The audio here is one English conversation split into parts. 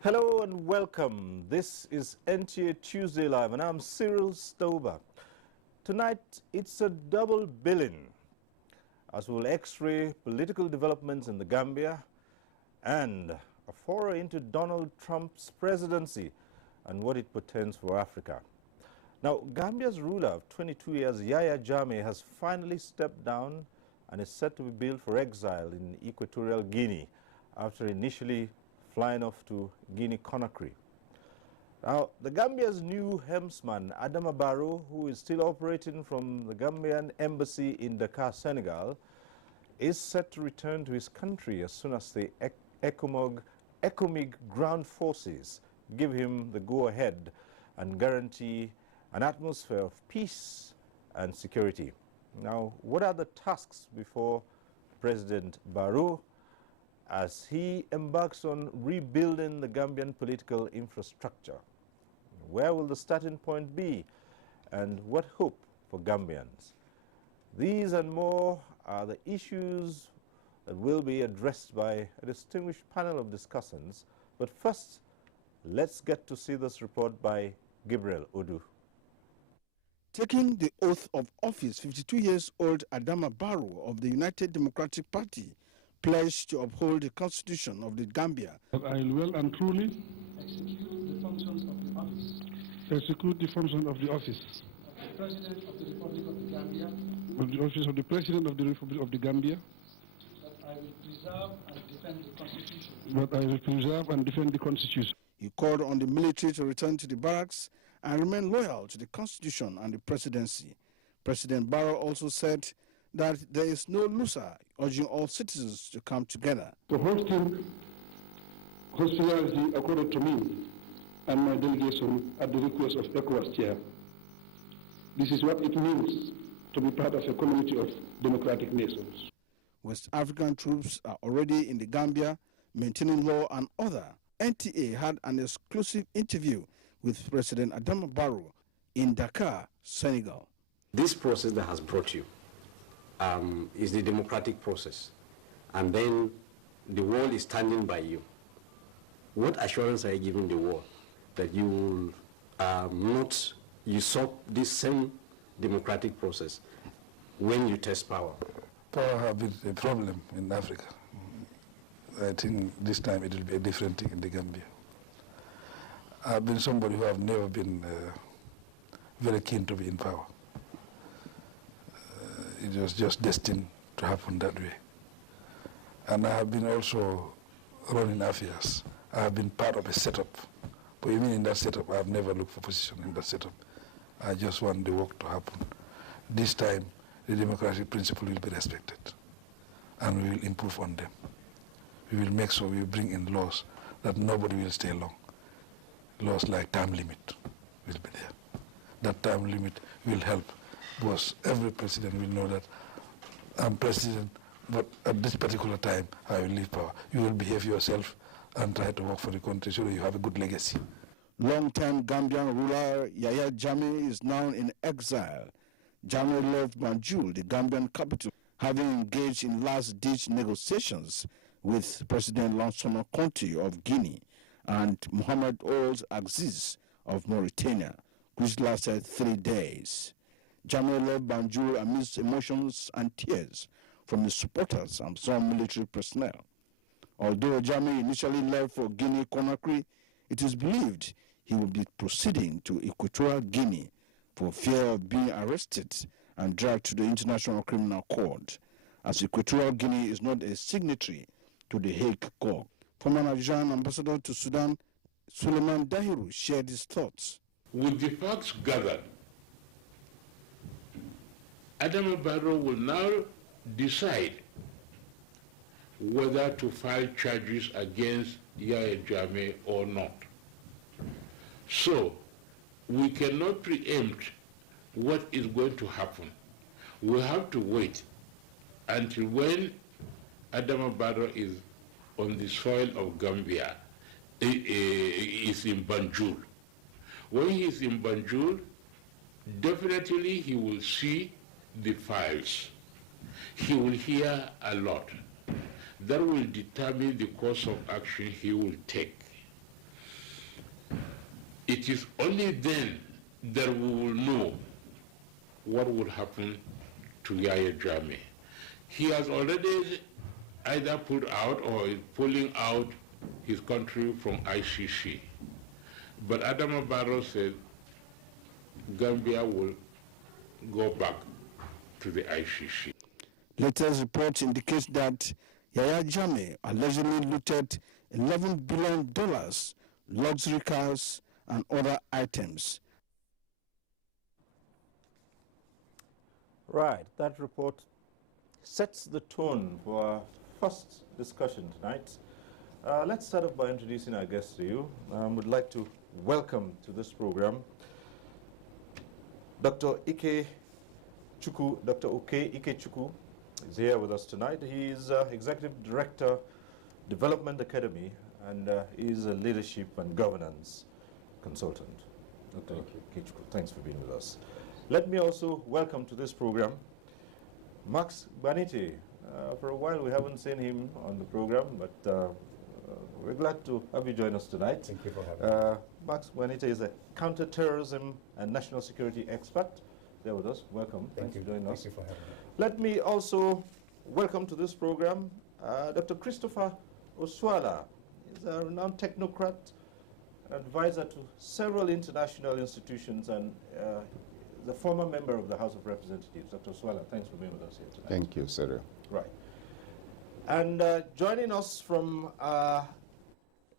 Hello and welcome. This is NTA Tuesday Live and I'm Cyril Stober. Tonight it's a double billing as we'll x-ray political developments in the Gambia and a foray into Donald Trump's presidency and what it portends for Africa. Now, Gambia's ruler of 22 years, Yahya Jammeh, has finally stepped down and is set to be billed for exile in Equatorial Guinea after initially flying off to Guinea-Conakry. Now, the Gambia's new helmsman, Barrow, who is still operating from the Gambian embassy in Dakar, Senegal, is set to return to his country as soon as the ECOMIG ground forces give him the go-ahead and guarantee an atmosphere of peace and security. Now, what are the tasks before President Barrow as he embarks on rebuilding the Gambian political infrastructure? Where will the starting point be, and what hope for Gambians? These and more are the issues that will be addressed by a distinguished panel of discussants. But first, let's get to see this report by Gabriel Odu. Taking the oath of office, 52-years-old Adama Barrow of the United Democratic Party pledged to uphold the Constitution of the Gambia. That I will well and truly execute the functions of the office execute the function of the office of the President of the Republic of the Gambia, of the office of the President of the Republic of the Gambia, that I will preserve and defend the Constitution. that I will preserve and defend the Constitution. He called on the military to return to the barracks and remain loyal to the Constitution and the presidency. President Barrow also said that there is no loser, urging all citizens to come together. The hosting hospitality accorded to me and my delegation at the request of ECOWAS chair. This is what it means to be part of a community of democratic nations. West African troops are already in the Gambia, maintaining law and order. NTA had an exclusive interview with President Adama Barrow in Dakar, Senegal. This process that has brought you is the democratic process, and then the world is standing by you. What assurance are you giving the world that you will not usurp this same democratic process when you test power? Power has been a problem in Africa. I think this time it will be a different thing in the Gambia. I've been somebody who have never been very keen to be in power. It was just destined to happen that way. And I have been also running affairs. I have been part of a setup. But even in that setup, I have never looked for position in that setup. I just want the work to happen. This time, the democratic principle will be respected, and we will improve on them. We will make sure we bring in laws that nobody will stay long. Laws like time limit will be there. That time limit will help, because every president will know that I'm president, but at this particular time, I will leave power. You will behave yourself and try to work for the country so that you have a good legacy. Long-time Gambian ruler Yahya Jammeh is now in exile. Jammeh left Banjul, the Gambian capital, having engaged in last-ditch negotiations with President Lansana Conte of Guinea and Mohamed Ould Aziz of Mauritania, which lasted 3 days. Jammeh left Banjul amidst emotions and tears from the supporters and some military personnel. Although Jammeh initially left for Guinea-Conakry, it is believed he will be proceeding to Equatorial Guinea for fear of being arrested and dragged to the International Criminal Court, as Equatorial Guinea is not a signatory to the Hague Court. Former Nigerian ambassador to Sudan, Suleiman Dahiru, shared his thoughts. With the facts gathered, Adama Barrow will now decide whether to file charges against Yahya Jammeh or not. So, we cannot preempt what is going to happen. We have to wait until when Adama Barrow is on the soil of Gambia, is in Banjul. When he is in Banjul, definitely he will see the files. He will hear a lot. That will determine the course of action he will take. it is only then that we will know what will happen to Yahya Jammeh. He has already either pulled out or is pulling out his country from ICC. But Adama Barrow said Gambia will go back to the ICC. Latest reports indicate that Yahya Jammeh allegedly looted $11 billion, luxury cars, and other items. Right, that report sets the tone for our first discussion tonight. Let's start off by introducing our guests to you. We'd like to welcome to this program Dr. Ike Chukwu. Dr. Ike Chukwu is here with us tonight. He is Executive Director, Development Academy, and is a leadership and governance consultant. Dr. Ike Chukwu, thanks for being with us. Let me also welcome to this program Max Banite. For a while we haven't seen him on the program, but we're glad to have you join us tonight. Thank you for having me. Max Banite is a counterterrorism and national security expert. There with us. Welcome. Thanks for joining us. Thank you for having me. Let me also welcome to this program Dr. Christopher Oswala. He's a renowned technocrat, advisor to several international institutions, and the former member of the House of Representatives. Dr. Oswala, thanks for being with us here tonight. Thank you, Cyril. Right. And joining us from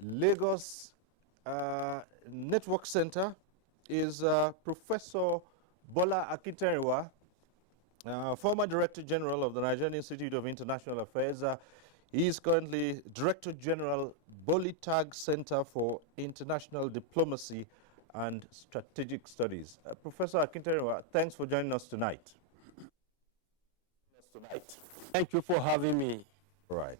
Lagos Network Center is Professor Bola Akinteriwa, former Director General of the Nigerian Institute of International Affairs. He is currently Director General, Bolitag Center for International Diplomacy and Strategic Studies. Professor Akinteriwa, thanks for joining us tonight. Thank you for having me. Right.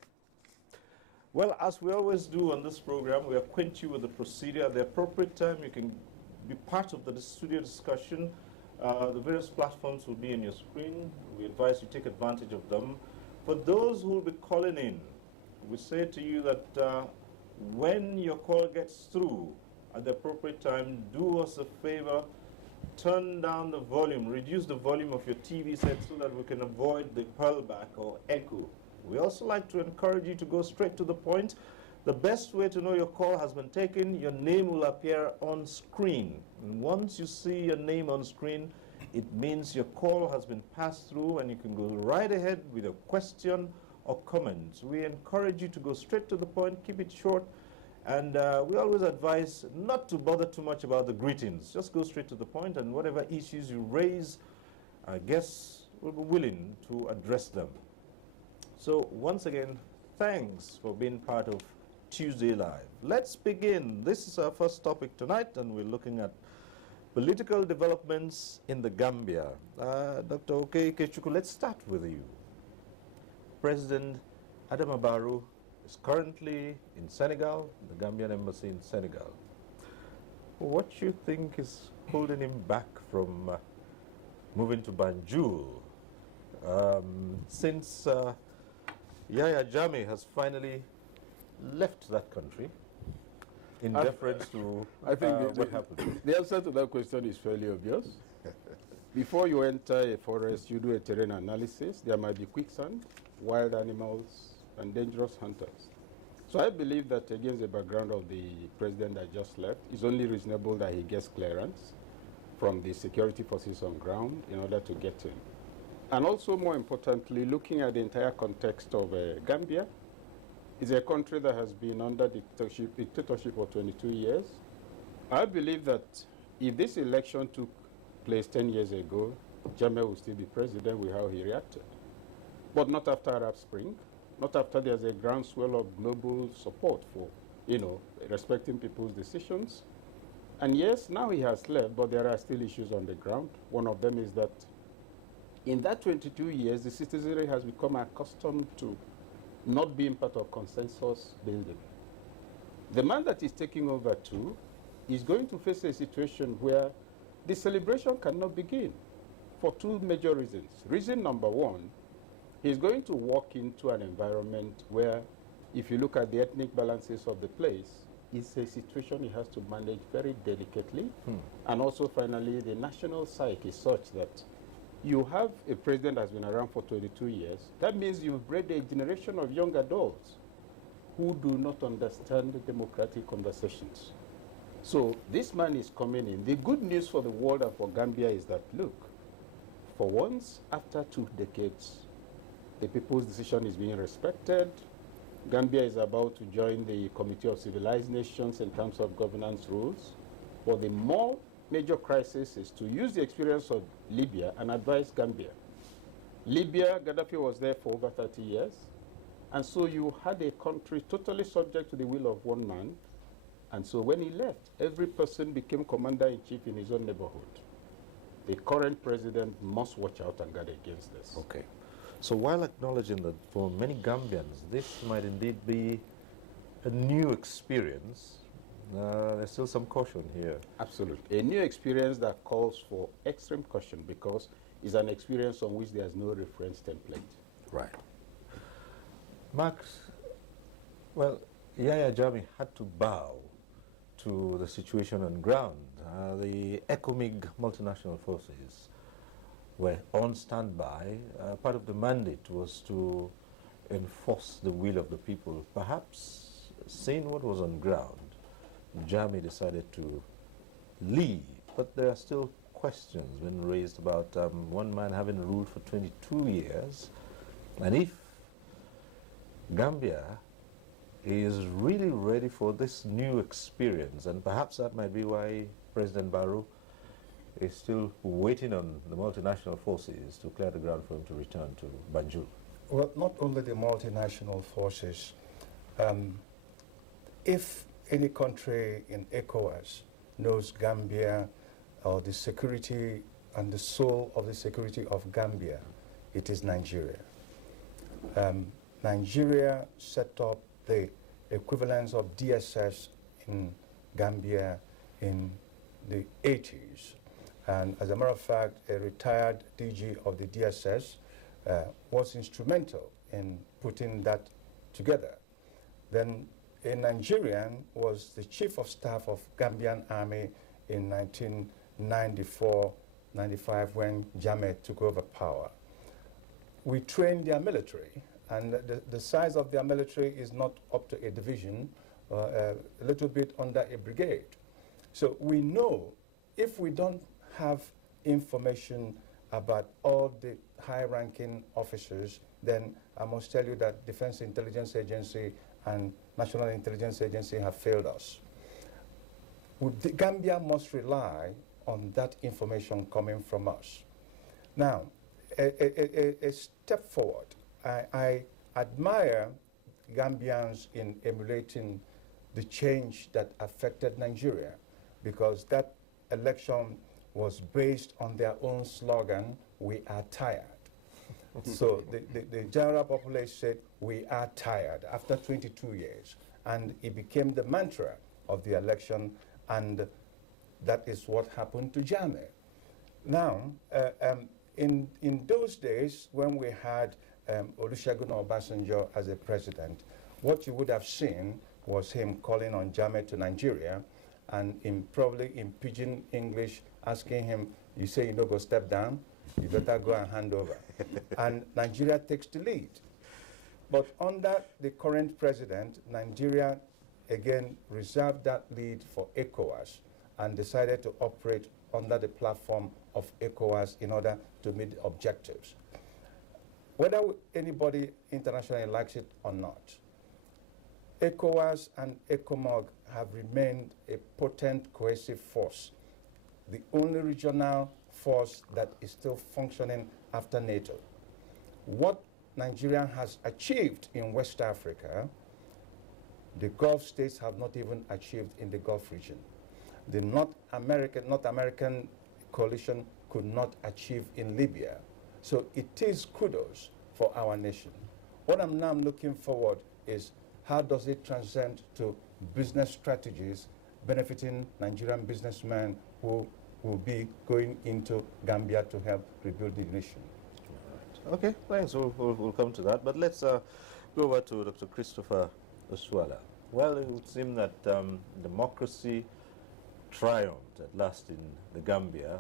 Well, as we always do on this program, we acquaint you with the procedure. At the appropriate time, you can be part of the studio discussion. The various platforms will be on your screen. We advise you take advantage of them. For those who will be calling in, we say to you that when your call gets through, at the appropriate time, do us a favor, turn down the volume, reduce the volume of your TV set so that we can avoid the hurlback or echo. We also like to encourage you to go straight to the point. The best way to know your call has been taken, your name will appear on screen. And once you see your name on screen, it means your call has been passed through and you can go right ahead with a question or comment. We encourage you to go straight to the point, keep it short, and we always advise not to bother too much about the greetings. Just go straight to the point, and whatever issues you raise, I guess we'll be willing to address them. So once again, thanks for being part of Tuesday Live. Let's begin. This is our first topic tonight, and we're looking at political developments in the Gambia. Dr. Ike Chukwu, let's start with you. President Adama Barrow is currently in Senegal, the Gambian embassy in Senegal. What do you think is holding him back from moving to Banjul? Since Yahya Jammeh has finally left that country in deference to what happened. The answer to that question is fairly obvious. Before you enter a forest, you do a terrain analysis. There might be quicksand, wild animals, and dangerous hunters. So I believe that against the background of the president that just left, it's only reasonable that he gets clearance from the security forces on ground in order to get in. And also, more importantly, looking at the entire context of Gambia, is a country that has been under dictatorship for 22 years. I believe that if this election took place 10 years ago, Jammeh would still be president with how he reacted. But not after Arab Spring, not after there's a groundswell of global support for, respecting people's decisions. And yes, now he has left, but there are still issues on the ground. One of them is that in that 22 years, the citizenry has become accustomed to not being part of consensus building. The man that is taking over too is going to face a situation where the celebration cannot begin for two major reasons. Reason number one, he's going to walk into an environment where, if you look at the ethnic balances of the place, is a situation he has to manage very delicately. And also, finally, the national psyche is such that you have a president that's been around for 22 years. That means you've bred a generation of young adults who do not understand the democratic conversations. So this man is coming in. The good news for the world and for Gambia is that, look, for once, after 2 decades, the people's decision is being respected. Gambia is about to join the Committee of Civilized Nations in terms of governance rules. But the more major crisis is to use the experience of Libya and advise Gambia. Libya, Gaddafi was there for over 30 years. And so you had a country totally subject to the will of one man. And so when he left, every person became commander-in-chief in his own neighborhood. The current president must watch out and guard against this. Okay. So while acknowledging that for many Gambians, this might indeed be a new experience, there's still some caution here. Absolutely. A new experience that calls for extreme caution because it's an experience on which there's no reference template. Right. Max, well, Yahya Jammeh had to bow to the situation on ground. The ECOMIG multinational forces were on standby. Part of the mandate was to enforce the will of the people. Perhaps, seeing what was on ground, Jammeh decided to leave. But there are still questions being raised about one man having ruled for 22 years. And if Gambia is really ready for this new experience, and perhaps that might be why President Barrow is still waiting on the multinational forces to clear the ground for him to return to Banjul. Well, not only the multinational forces. If any country in ECOWAS knows Gambia or the security and the soul of the security of Gambia, it is Nigeria. Nigeria set up the equivalence of DSS in Gambia in the 80s. And as a matter of fact, a retired DG of the DSS was instrumental in putting that together. Then a Nigerian was the chief of staff of Gambian Army in 1994-95 when Jammeh took over power. We trained their military, and the size of their military is not up to a division, a little bit under a brigade. So we know if we don't have information about all the high-ranking officers, then I must tell you that Defense Intelligence Agency and National Intelligence Agency have failed us. The Gambia must rely on that information coming from us. Now, a step forward. I admire Gambians in emulating the change that affected Nigeria, because that election was based on their own slogan, "We are tired." So the general populace said, "We are tired," after 22 years. And it became the mantra of the election, and that is what happened to Jammeh. Now, in those days, when we had Olusegun Obasanjo as a president, what you would have seen was him calling on Jammeh to Nigeria, and probably in pidgin English asking him, "You say you don't go step down, you better go and hand over." And Nigeria takes the lead. But under the current president, Nigeria again reserved that lead for ECOWAS and decided to operate under the platform of ECOWAS in order to meet the objectives. Whether anybody internationally likes it or not, ECOWAS and ECOMOG have remained a potent cohesive force, the only regional force that is still functioning after NATO. What Nigeria has achieved in West Africa, the Gulf states have not even achieved in the Gulf region. The North American coalition could not achieve in Libya. So it is kudos for our nation. What I'm now looking forward is how does it transcend to business strategies benefiting Nigerian businessmen who will be going into Gambia to help rebuild the nation. Right. Okay, thanks. We'll come to that. But let's go over to Dr. Christopher Oswala. Well, it would seem that democracy triumphed at last in the Gambia,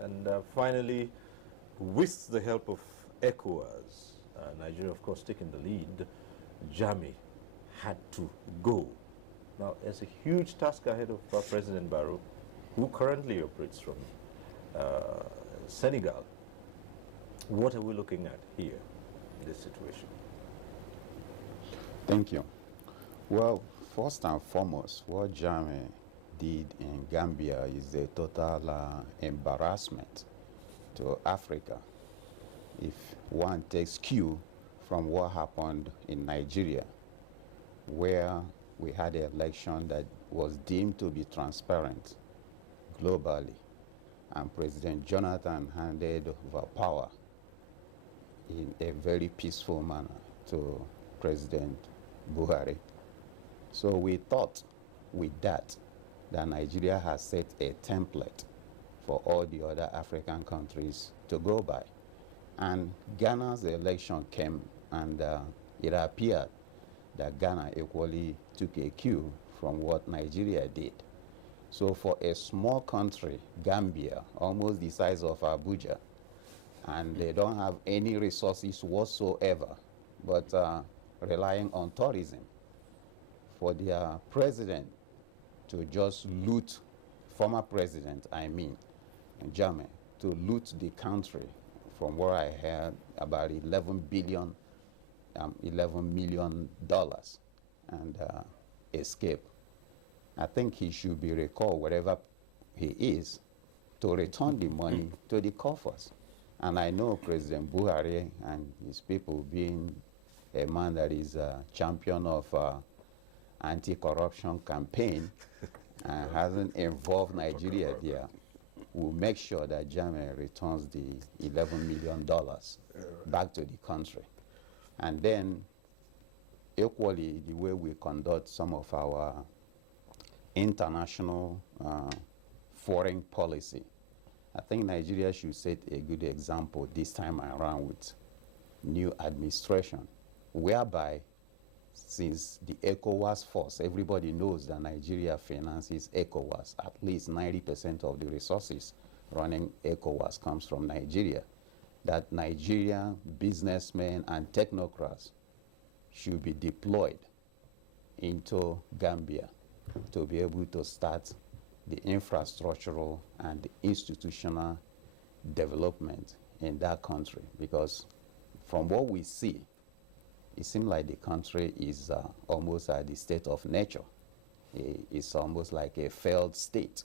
and finally, with the help of ECOWAS, Nigeria, of course, taking the lead, Jammeh had to go. Now, there's a huge task ahead of President Barrow, who currently operates from Senegal. What are we looking at here in this situation? Thank you. Well, first and foremost, what Jammeh did in Gambia is a total embarrassment to Africa. If one takes cue from what happened in Nigeria, where we had an election that was deemed to be transparent globally, and President Jonathan handed over power in a very peaceful manner to President Buhari. So we thought with that Nigeria has set a template for all the other African countries to go by. And Ghana's election came, and it appeared that Ghana equally took a cue from what Nigeria did. So for a small country, Gambia, almost the size of Abuja, and they don't have any resources whatsoever, but relying on tourism, for their president to just loot, former president, Jammeh, to loot the country, from where I heard about $11 million, and escape. I think he should be recalled wherever he is to return the money to the coffers. And I know President Buhari and his people, being a man that is a champion of anti-corruption campaign and hasn't involved Nigeria there, will make sure that Jammeh returns the $11 million back to the country. And then, equally, the way we conduct some of our international foreign policy, I think Nigeria should set a good example this time around with new administration, whereby since the ECOWAS force, everybody knows that Nigeria finances ECOWAS. At least 90% of the resources running ECOWAS comes from Nigeria. That Nigerian businessmen and technocrats should be deployed into Gambia to be able to start the infrastructural and the institutional development in that country. Because from what we see, it seems like the country is almost at the state of nature. It's almost like a failed state.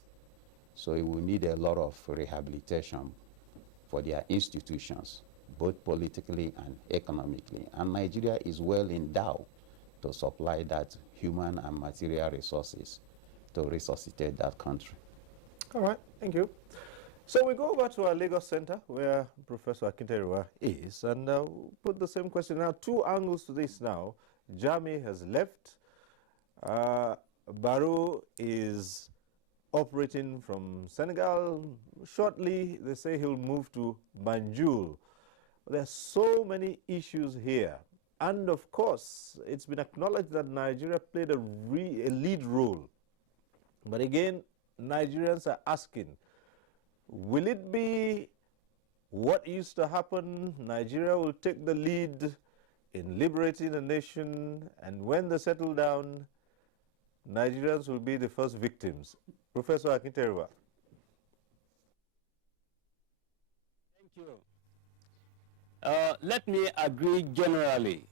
So it will need a lot of rehabilitation for their institutions, both politically and economically. And Nigeria is well endowed to supply that human and material resources to resuscitate that country. All right, thank you. So we go over to our Lagos Center, where Professor Akinteriwa is, and put the same question now. Two angles to this now. Jammeh has left. Barrow is operating from Senegal. Shortly, they say he'll move to Banjul. There are so many issues here. And of course, it's been acknowledged that Nigeria played a lead role. But again, Nigerians are asking, will it be what used to happen? Nigeria will take the lead in liberating the nation, and when they settle down, Nigerians will be the first victims. Professor Akinteriwa. Thank you. Let me agree generally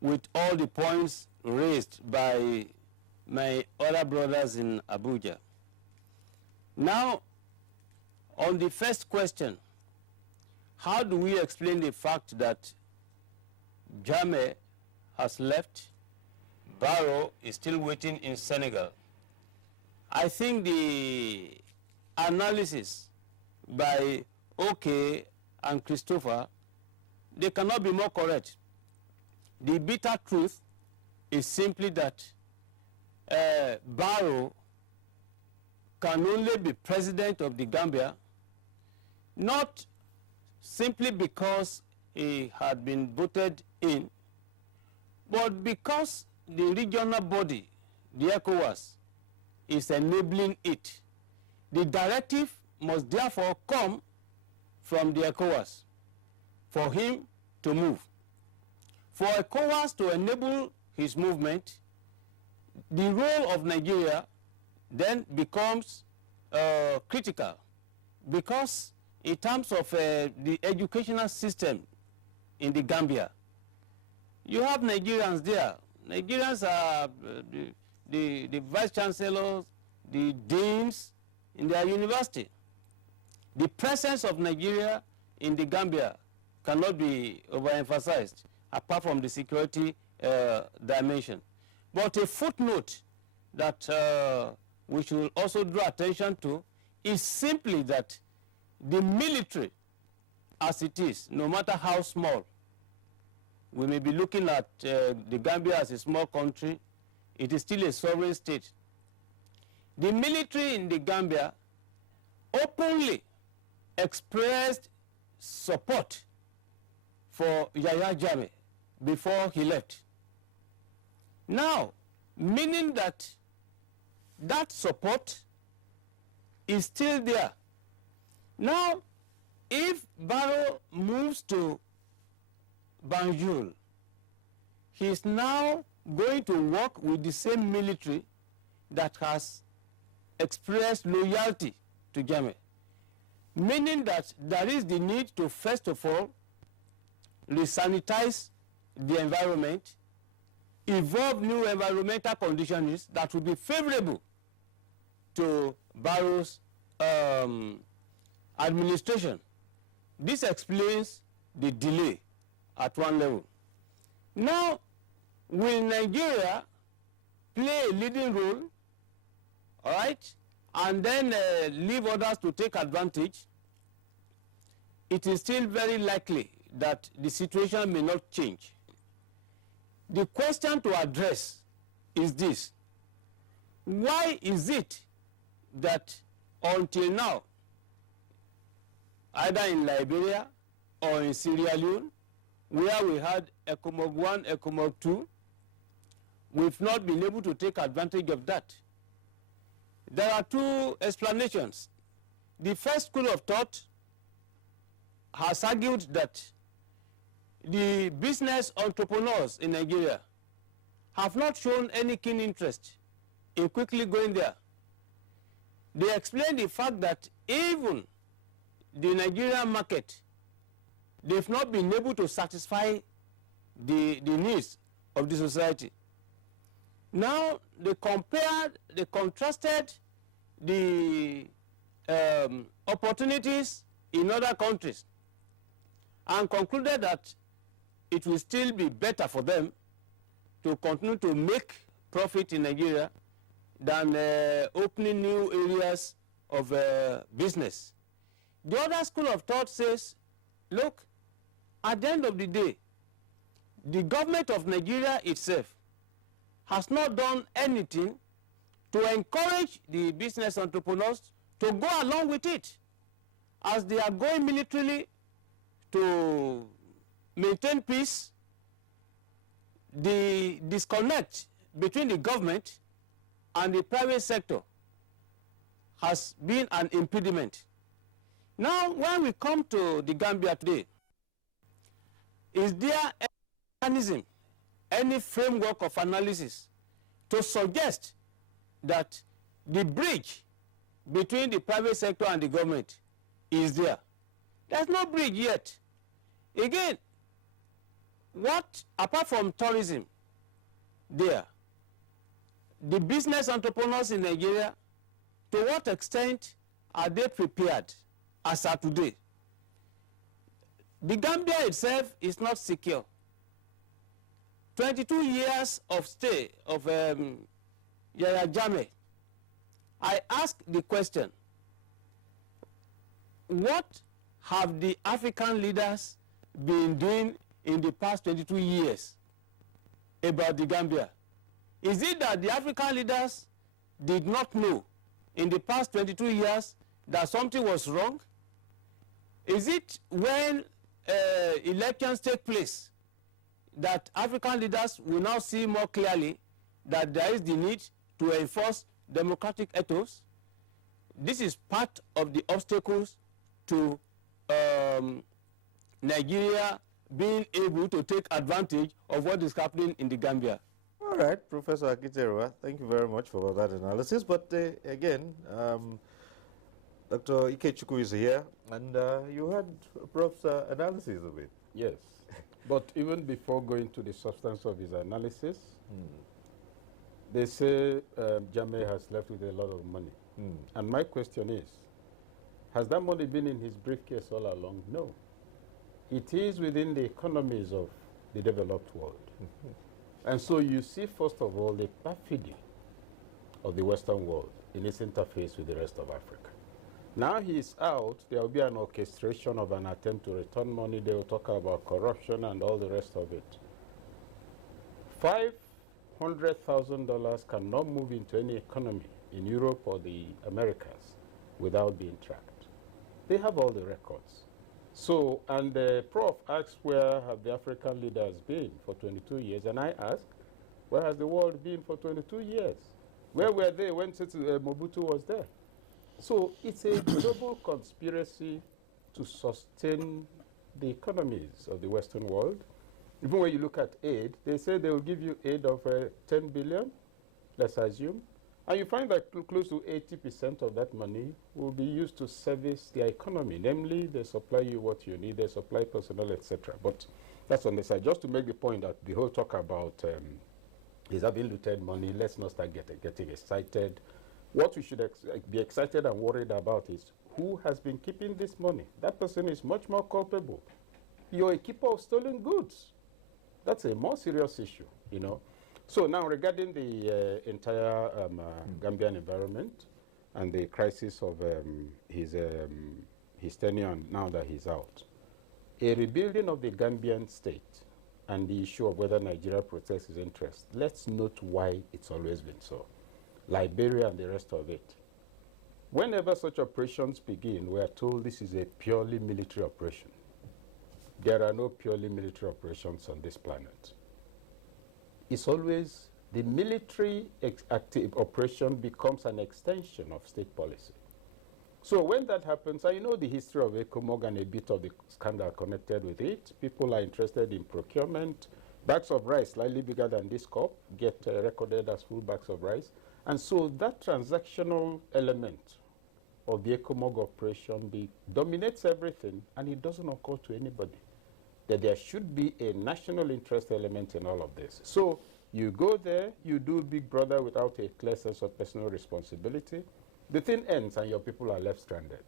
with all the points raised by my other brothers in Abuja. Now, on the first question, how do we explain the fact that Jammeh has left, Barrow is still waiting in Senegal? I think the analysis by OK and Christopher, they cannot be more correct. The bitter truth is simply that Barrow can only be president of the Gambia, not simply because he had been voted in, but because the regional body, the ECOWAS, is enabling it, the directive must therefore come from the ECOWAS for him to move. For ECOWAS to enable his movement, the role of Nigeria then becomes critical, because in terms of the educational system in the Gambia, you have Nigerians there. Nigerians are the vice chancellors, the deans in their university. The presence of Nigeria in the Gambia cannot be overemphasized, apart from the security dimension. But a footnote that we should also draw attention to is simply that the military, as it is, no matter how small, we may be looking at the Gambia as a small country, it is still a sovereign state. The military in the Gambia openly expressed support for Yahya Jammeh before he left. Now, meaning that that support is still there. Now, if Barrow moves to Banjul, he is now going to work with the same military that has expressed loyalty to Jammeh, meaning that there is the need to, first of all, resanitize the environment, evolve new environmental conditions that will be favorable to Barrow's administration. This explains the delay at one level. Now, will Nigeria play a leading role, all right, and then leave others to take advantage? It is still very likely that the situation may not change. The question to address is this: why is it that until now, either in Liberia or in Sierra Leone, where we had ECOMIG 1, ECOMIG 2, we've not been able to take advantage of that? There are two explanations. The first school of thought has argued that the business entrepreneurs in Nigeria have not shown any keen interest in quickly going there. They explain the fact that even the Nigerian market, they've not been able to satisfy the needs of the society. Now, they contrasted the opportunities in other countries and concluded that it will still be better for them to continue to make profit in Nigeria than opening new areas of business. The other school of thought says, look, at the end of the day, the government of Nigeria itself has not done anything to encourage the business entrepreneurs to go along with it, as they are going militarily to maintain peace. The disconnect between the government and the private sector has been an impediment. Now, when we come to the Gambia today, is there any mechanism, any framework of analysis to suggest that the bridge between the private sector and the government is there? There's no bridge yet. Again, what, apart from tourism there, the business entrepreneurs in Nigeria, to what extent are they prepared as of today? The Gambia itself is not secure. 22 years of stay of Yahya Jammeh, I ask the question, what have the African leaders been doing in the past 22 years about the Gambia? Is it that the African leaders did not know in the past 22 years that something was wrong? Is it when elections take place that African leaders will now see more clearly that there is the need to enforce democratic ethos. This is part of the obstacles to Nigeria being able to take advantage of what is happening in the Gambia. All right, Professor Akiterwa, thank you very much for that analysis. But again, Dr. Ikechukwu is here, and you had Prof's analysis of it. Yes. But even before going to the substance of his analysis, they say Jammeh has left with a lot of money. And my question is, has that money been in his briefcase all along? No. It is within the economies of the developed world. And so you see, first of all, the perfidy of the Western world in its interface with the rest of Africa. Now he's out, there will be an orchestration of an attempt to return money. They will talk about corruption and all the rest of it. $500,000 cannot move into any economy in Europe or the Americas without being tracked. They have all the records. So, and the Prof asks, where have the African leaders been for 22 years? And I ask, where has the world been for 22 years? Where were they when Mobutu was there? So it's a global conspiracy to sustain the economies of the Western world. Even when you look at aid, they say they will give you aid of 10 billion, let's assume. And you find that close to 80% of that money will be used to service their economy. Namely, they supply you what you need, they supply personnel, etc. But that's on the side. Just to make the point that the whole talk about is having looted money, let's not start getting excited. What we should be excited and worried about is who has been keeping this money. That person is much more culpable. You're a keeper of stolen goods. That's a more serious issue, you know. So now regarding the entire Gambian environment and the crisis of his tenure now that he's out, a rebuilding of the Gambian state and the issue of whether Nigeria protects his interests, let's note why it's always been so. Liberia and the rest of it. Whenever such operations begin, we are told this is a purely military operation. There are no purely military operations on this planet. It's always the military active operation becomes an extension of state policy. So when that happens, I know the history of ECOMIG and a bit of the scandal connected with it. People are interested in procurement. Bags of rice, slightly bigger than this cup, get recorded as full bags of rice. And so that transactional element of the ECOMIG operation dominates everything, and it doesn't occur to anybody that there should be a national interest element in all of this. So you go there, you do Big Brother without a clear sense of personal responsibility. The thing ends and your people are left stranded.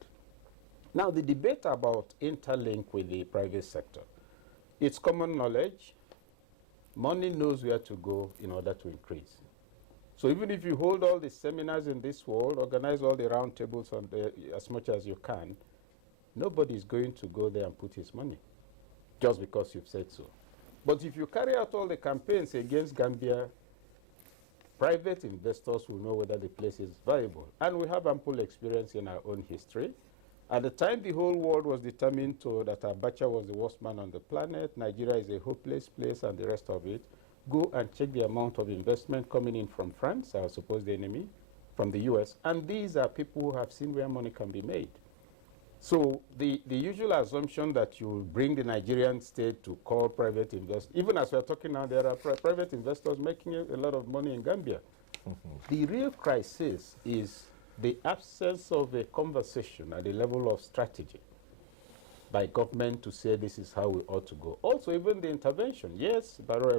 Now the debate about interlink with the private sector, it's common knowledge. Money knows where to go in order to increase. So even if you hold all the seminars in this world, organize all the round tables on as much as you can, nobody is going to go there and put his money just because you've said so. But if you carry out all the campaigns against Gambia, private investors will know whether the place is viable. And we have ample experience in our own history. At the time the whole world was determined that Abacha was the worst man on the planet, Nigeria is a hopeless place and the rest of it, go and check the amount of investment coming in from France, I suppose the enemy, from the US. And these are people who have seen where money can be made. So the usual assumption that you bring the Nigerian state to call private investors, even as we're talking now, there are private investors making a lot of money in Gambia. The real crisis is the absence of a conversation at the level of strategy by government to say this is how we ought to go. Also, even the intervention. Yes, Barrow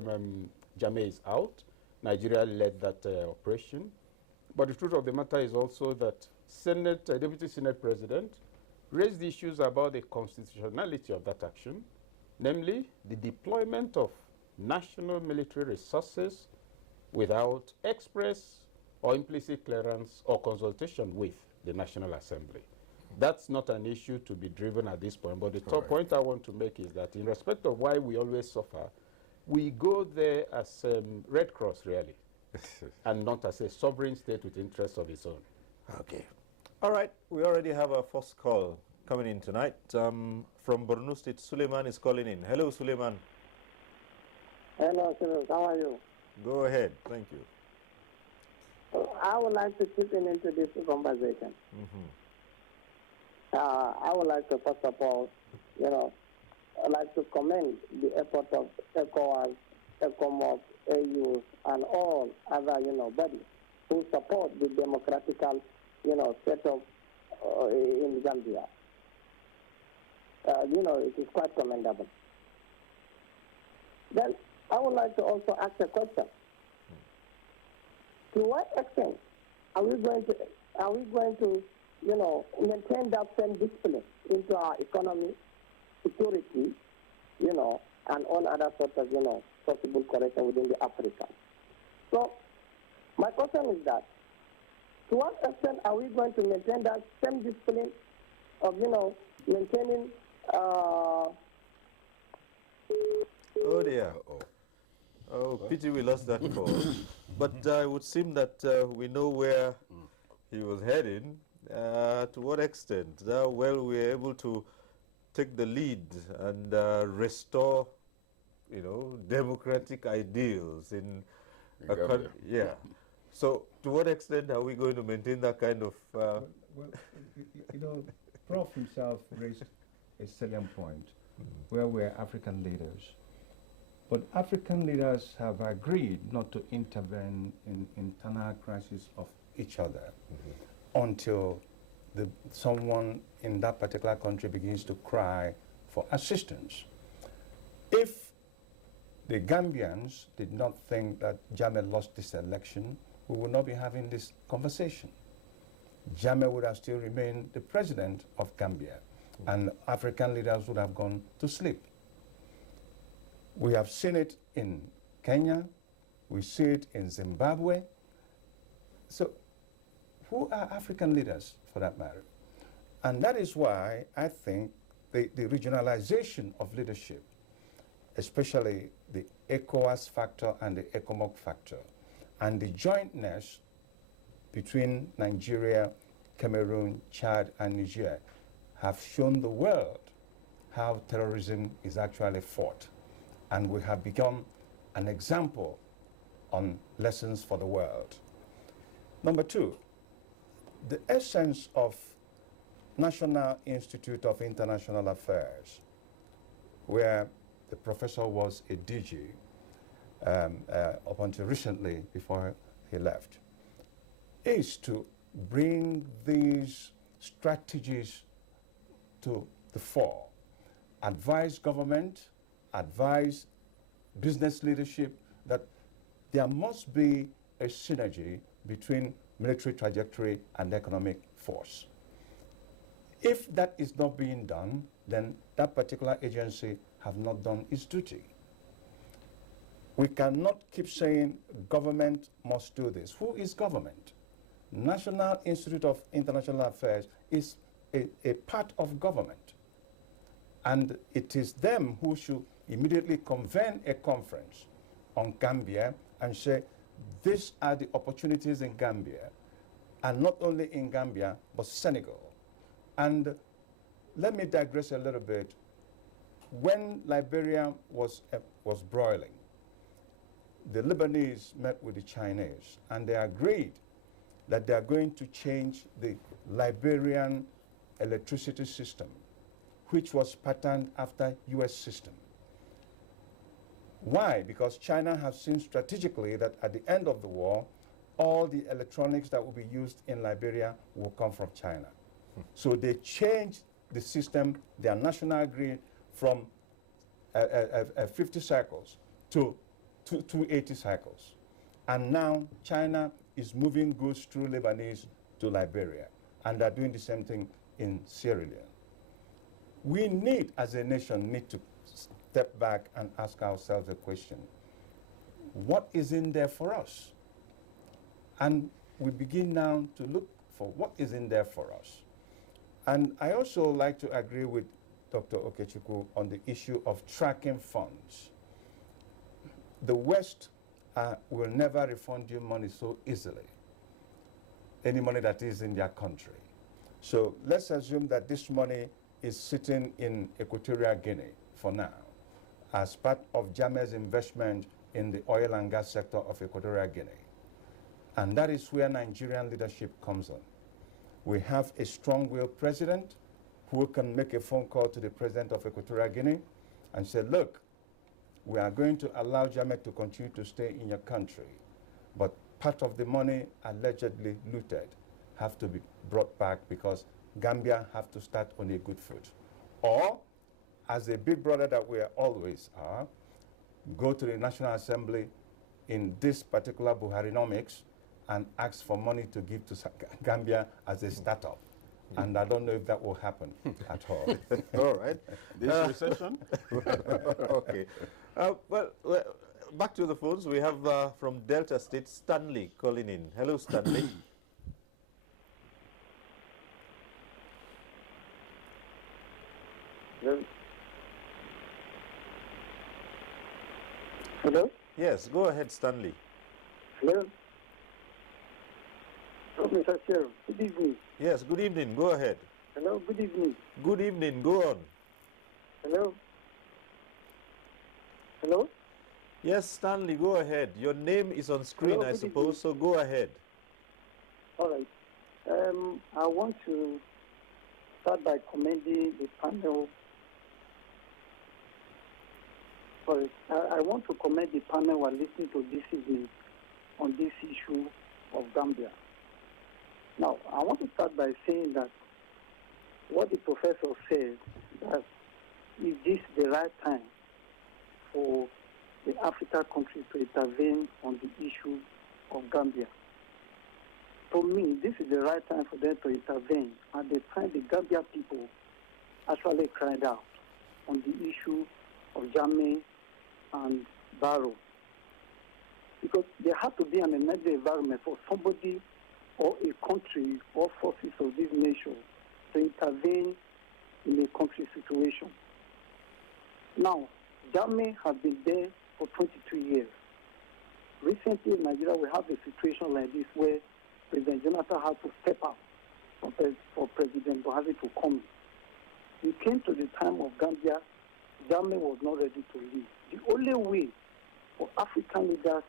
Jammeh is out. Nigeria led that operation. But the truth of the matter is also that Deputy Senate President raised issues about the constitutionality of that action, namely the deployment of national military resources without express or implicit clearance or consultation with the National Assembly. That's not an issue to be driven at this point, but the top point I want to make is that in respect of why we always suffer, we go there as Red Cross, really, and not as a sovereign state with interests of its own. Okay. All right, we already have our first call coming in tonight. From Borno State, Suleiman is calling in. Hello, Suleiman. Hello, Cyril. How are you? Go ahead. Thank you. I would like to chip in into this conversation. I would like to, first of all, I'd like to commend the effort of ECOWAS, ECOMIG, AU, and all other, bodies who support the democratical, setup in Gambia. It is quite commendable. Then I would like to also ask a question. To what extent are we going to, maintain that same discipline into our economy, security, and all other sorts of, possible correction within the Africa? So my question is that, to what extent are we going to maintain that same discipline of, maintaining Oh dear. Oh, pity we lost that call. But it would seem that we know where he was heading. To what extent? Well, we were able to take the lead and restore, democratic ideals in a country. Yeah. So, to what extent are we going to maintain that kind of? Well, Prof himself raised a salient point where we're African leaders. But African leaders have agreed not to intervene in internal crises of each other until someone in that particular country begins to cry for assistance. If the Gambians did not think that Jammeh lost this election, we would not be having this conversation. Jammeh would have still remained the president of Gambia, and African leaders would have gone to sleep. We have seen it in Kenya, we see it in Zimbabwe. So who are African leaders for that matter? And that is why I think the regionalization of leadership, especially the ECOWAS factor and the ECOMIG factor, and the jointness between Nigeria, Cameroon, Chad, and Niger have shown the world how terrorism is actually fought. And we have become an example on lessons for the world. Number two, the essence of National Institute of International Affairs, where the professor was a DG up until recently before he left, is to bring these strategies to the fore, advise government, advise business leadership that there must be a synergy between military trajectory and economic force. If that is not being done, then that particular agency have not done its duty. We cannot keep saying government must do this. Who is government? National Institute of International Affairs is a part of government. And it is them who should immediately convene a conference on Gambia and say, these are the opportunities in Gambia, and not only in Gambia, but Senegal. And let me digress a little bit. When Liberia was broiling, the Lebanese met with the Chinese, and they agreed that they are going to change the Liberian electricity system, which was patterned after US system. Why? Because China has seen strategically that at the end of the war, all the electronics that will be used in Liberia will come from China. So they changed the system, their national grid, from 50 cycles to 280 cycles. And now China is moving goods through Lebanese to Liberia, and they're doing the same thing in Sierra Leone. We need, as a nation, need to step back and ask ourselves a question. What is in there for us? And we begin now to look for what is in there for us. And I also like to agree with Dr. Okechukwu on the issue of tracking funds. The West will never refund you money so easily, any money that is in their country. So let's assume that this money is sitting in Equatorial Guinea for now as part of Jammeh's investment in the oil and gas sector of Equatorial Guinea. And that is where Nigerian leadership comes on. We have a strong-willed president who can make a phone call to the president of Equatorial Guinea and say, look, we are going to allow Jammeh to continue to stay in your country, but part of the money allegedly looted have to be brought back because Gambia have to start on a good foot. Or, as a big brother that we always are, go to the National Assembly in this particular Buharinomics and ask for money to give to Gambia as a startup. And I don't know if that will happen at all. All right. This recession? Okay. Well, back to the phones. We have from Delta State, Stanley calling in. Hello, Stanley. Hello? Hello? Yes, go ahead, Stanley. Hello? Oh, Mr. Cyril, good evening. Yes, good evening. Go ahead. Hello, good evening. Good evening. Go on. Hello? Hello? Yes, Stanley, go ahead. Your name is on screen, Hello, I good suppose, so go ahead. All right. I want to start by commending the panel. Sorry, I want to commend the panel who are listening to this evening on this issue of Gambia. Now, I want to start by saying that what the professor said, that is this the right time for the African countries to intervene on the issue of Gambia? For me, this is the right time for them to intervene at the time the Gambia people actually cried out on the issue of Jammeh and Barrow. Because there had to be an emergency environment for somebody or a country or forces of this nation to intervene in a country situation. Now, Jammeh has been there for 22 years. Recently in Nigeria, we have a situation like this where President Jonathan had to step up for President Buhari to come in. It came to the time of Gambia, Jammeh was not ready to leave. The only way for African leaders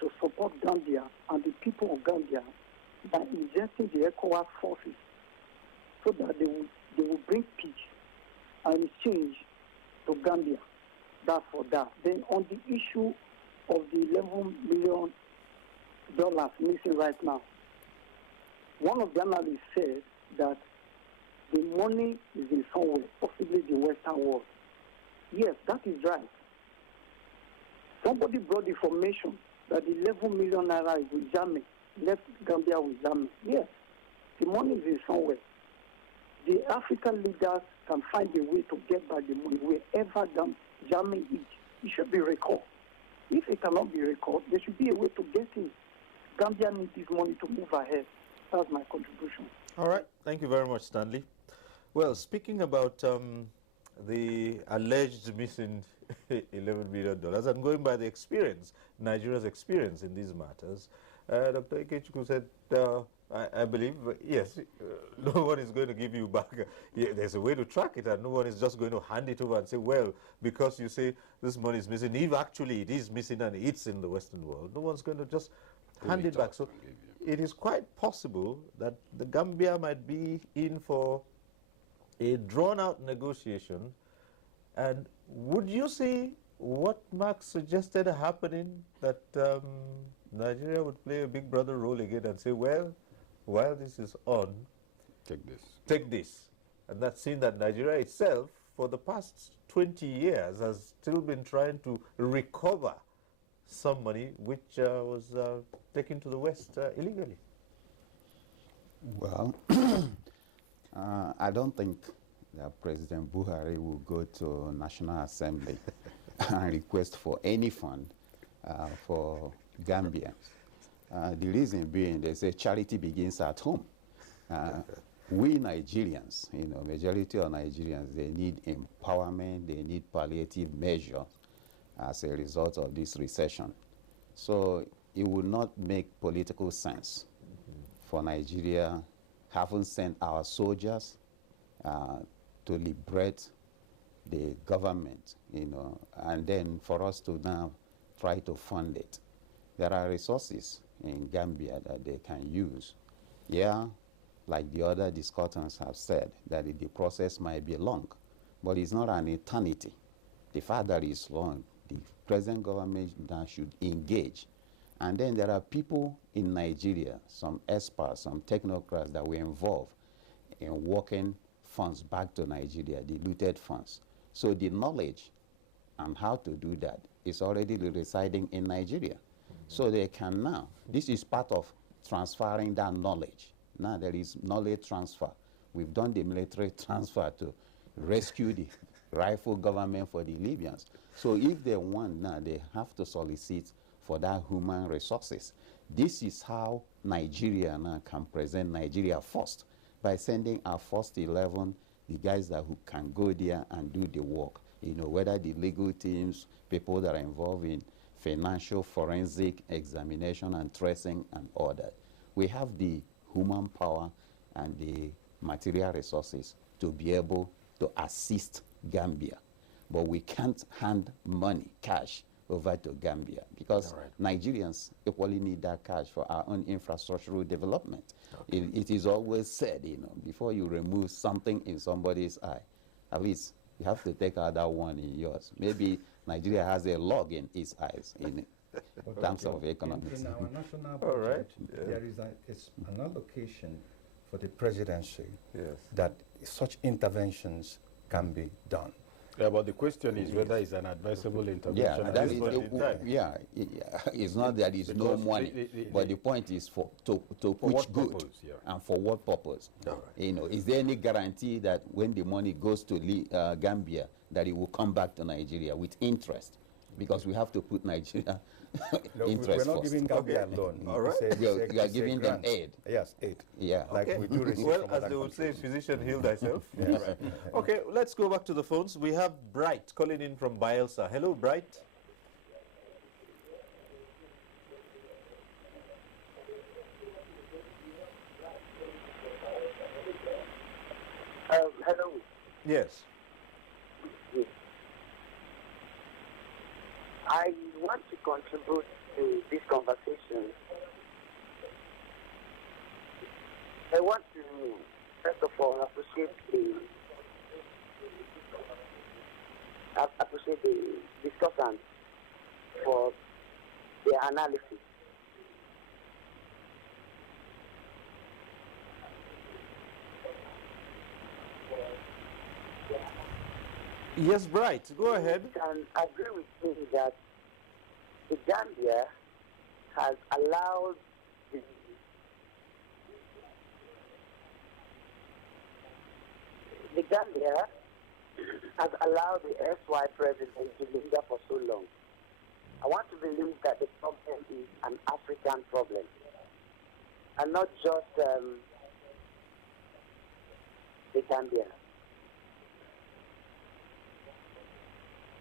to support Gambia and the people of Gambia by injecting the ECOWAS forces so that they will bring peace and change to Gambia. That's for that. Then on the issue of the $11 million missing right now, one of the analysts said that the money is in somewhere, possibly the Western world. Yes, that is right. Somebody brought information that the 11 million naira is with Jammeh, left Gambia with Jammeh. Yes, the money is in somewhere. The African leaders can find a way to get back the money wherever Jammeh is. It should be recalled. If it cannot be recalled, there should be a way to get it. Gambia needs this money to move ahead. That's my contribution. All right. Thank you very much, Stanley. Well, speaking about the alleged missing $11 million, and going by the experience, Nigeria's experience in these matters, Dr. Ikechukwu said, I believe, yes, no one is going to give you back. There's a way to track it, and no one is just going to hand it over and say, well, because you say this money is missing, if actually it is missing and it's in the Western world, no one's going to just hand it back. So it is quite possible that the Gambia might be in for a drawn-out negotiation. And would you see what Mark suggested happening, that Nigeria would play a big brother role again and say, well, while this is on, take this. And that's seen that Nigeria itself, for the past 20 years, has still been trying to recover some money which was taken to the West illegally. Well, I don't think that President Buhari will go to National Assembly and request for any fund for Gambia. The reason being, they say charity begins at home. We Nigerians, majority of Nigerians, they need empowerment, they need palliative measures as a result of this recession. So it would not make political sense for Nigeria, having sent our soldiers to liberate the government, and then for us to now try to fund it. There are resources in Gambia that they can use. Yeah, like the other discussants have said, that the process might be long, but it's not an eternity. The fact that it's long, the present government now should engage. And then there are people in Nigeria, some experts, some technocrats that were involved in working funds back to Nigeria, the looted funds. So the knowledge and how to do that is already residing in Nigeria. So they can now, this is part of transferring that knowledge. Now there is knowledge transfer. We've done the military transfer to rescue the rightful government for the Libyans. So if they want now, they have to solicit for that human resources. This is how Nigeria now can present Nigeria first, by sending our first 11, the guys that who can go there and do the work. You know, whether the legal teams, people that are involved in financial forensic examination and tracing and all that. We have the human power and the material resources to be able to assist Gambia. But we can't hand money, cash, over to Gambia, because Nigerians equally need that cash for our own infrastructural development. Okay. It is always said, you know, before you remove something in somebody's eye, at least you have to take out that one in yours. Maybe Nigeria has a log in its eyes in terms of economics. In our national budget, there is an allocation for the presidency that such interventions can be done. Yeah, but the question is whether it's an advisable intervention. It's not that it's no money, but the point is for which good purpose, and for what purpose. You know, is there any guarantee that when the money goes to Gambia, that it will come back to Nigeria with interest? Because we have to put Nigeria interest We're not first. giving Gambia a loan. All right. We are giving them aid. Yes, aid. Yeah. Like we do receive well, from as other they would say, countries. physician, heal thyself. Yes. Right. Okay, let's go back to the phones. We have Bright calling in from Bielsa. Hello, Bright. Hello. Yes. I want to contribute to this conversation. I want to, first of all, appreciate the discussants for their analysis. Yes, Bright. Go ahead. You can agree with me that the Gambia has allowed the Gambia has allowed the SY president to linger for so long. I want to believe that the problem is an African problem and not just the Gambia.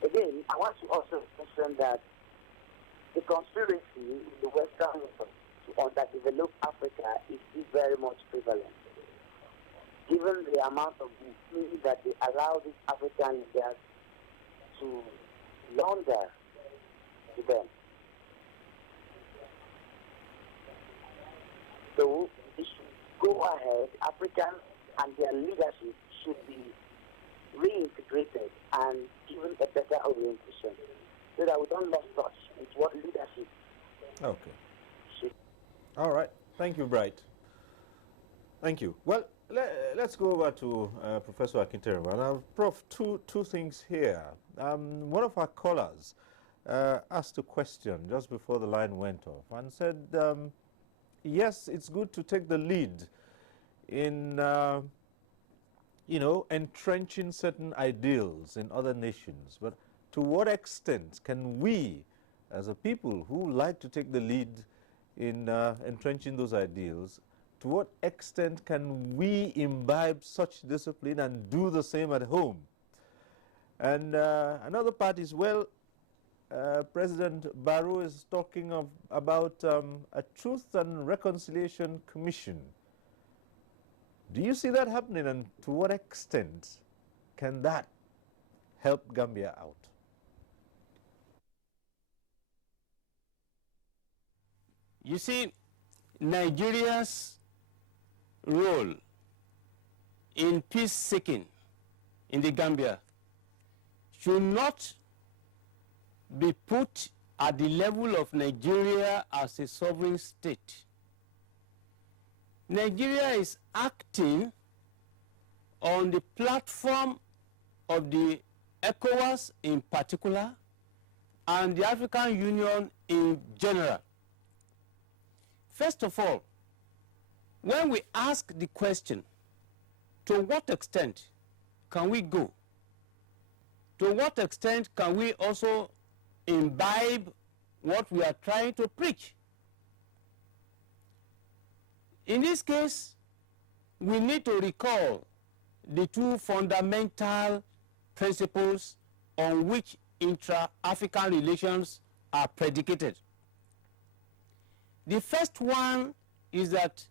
Again, I want to also mention that the conspiracy in the Western world to underdevelop Africa is still very much prevalent. Given the amount of money that they allow these African leaders to launder to them. So they should go ahead, Africans and their leadership should be reintegrated and given a better orientation so that we don't lose touch with what leadership should. All right. Thank you, Bright. Thank you. Well, let's go over to Professor Akinterema. Now, Prof, two things here. One of our callers asked a question just before the line went off and said, yes, it's good to take the lead in entrenching certain ideals in other nations. But to what extent can we, as a people who like to take the lead in entrenching those ideals, to what extent can we imbibe such discipline and do the same at home? And another part is, well, President Barrow is talking about a Truth and Reconciliation Commission. Do you see that happening, and to what extent can that help Gambia out? You see, Nigeria's role in peace-seeking in the Gambia should not be put at the level of Nigeria as a sovereign state. Nigeria is acting on the platform of the ECOWAS in particular and the African Union in general. First of all, when we ask the question, to what extent can we go? To what extent can we also imbibe what we are trying to preach? In this case, we need to recall the two fundamental principles on which intra-African relations are predicated. The first one is that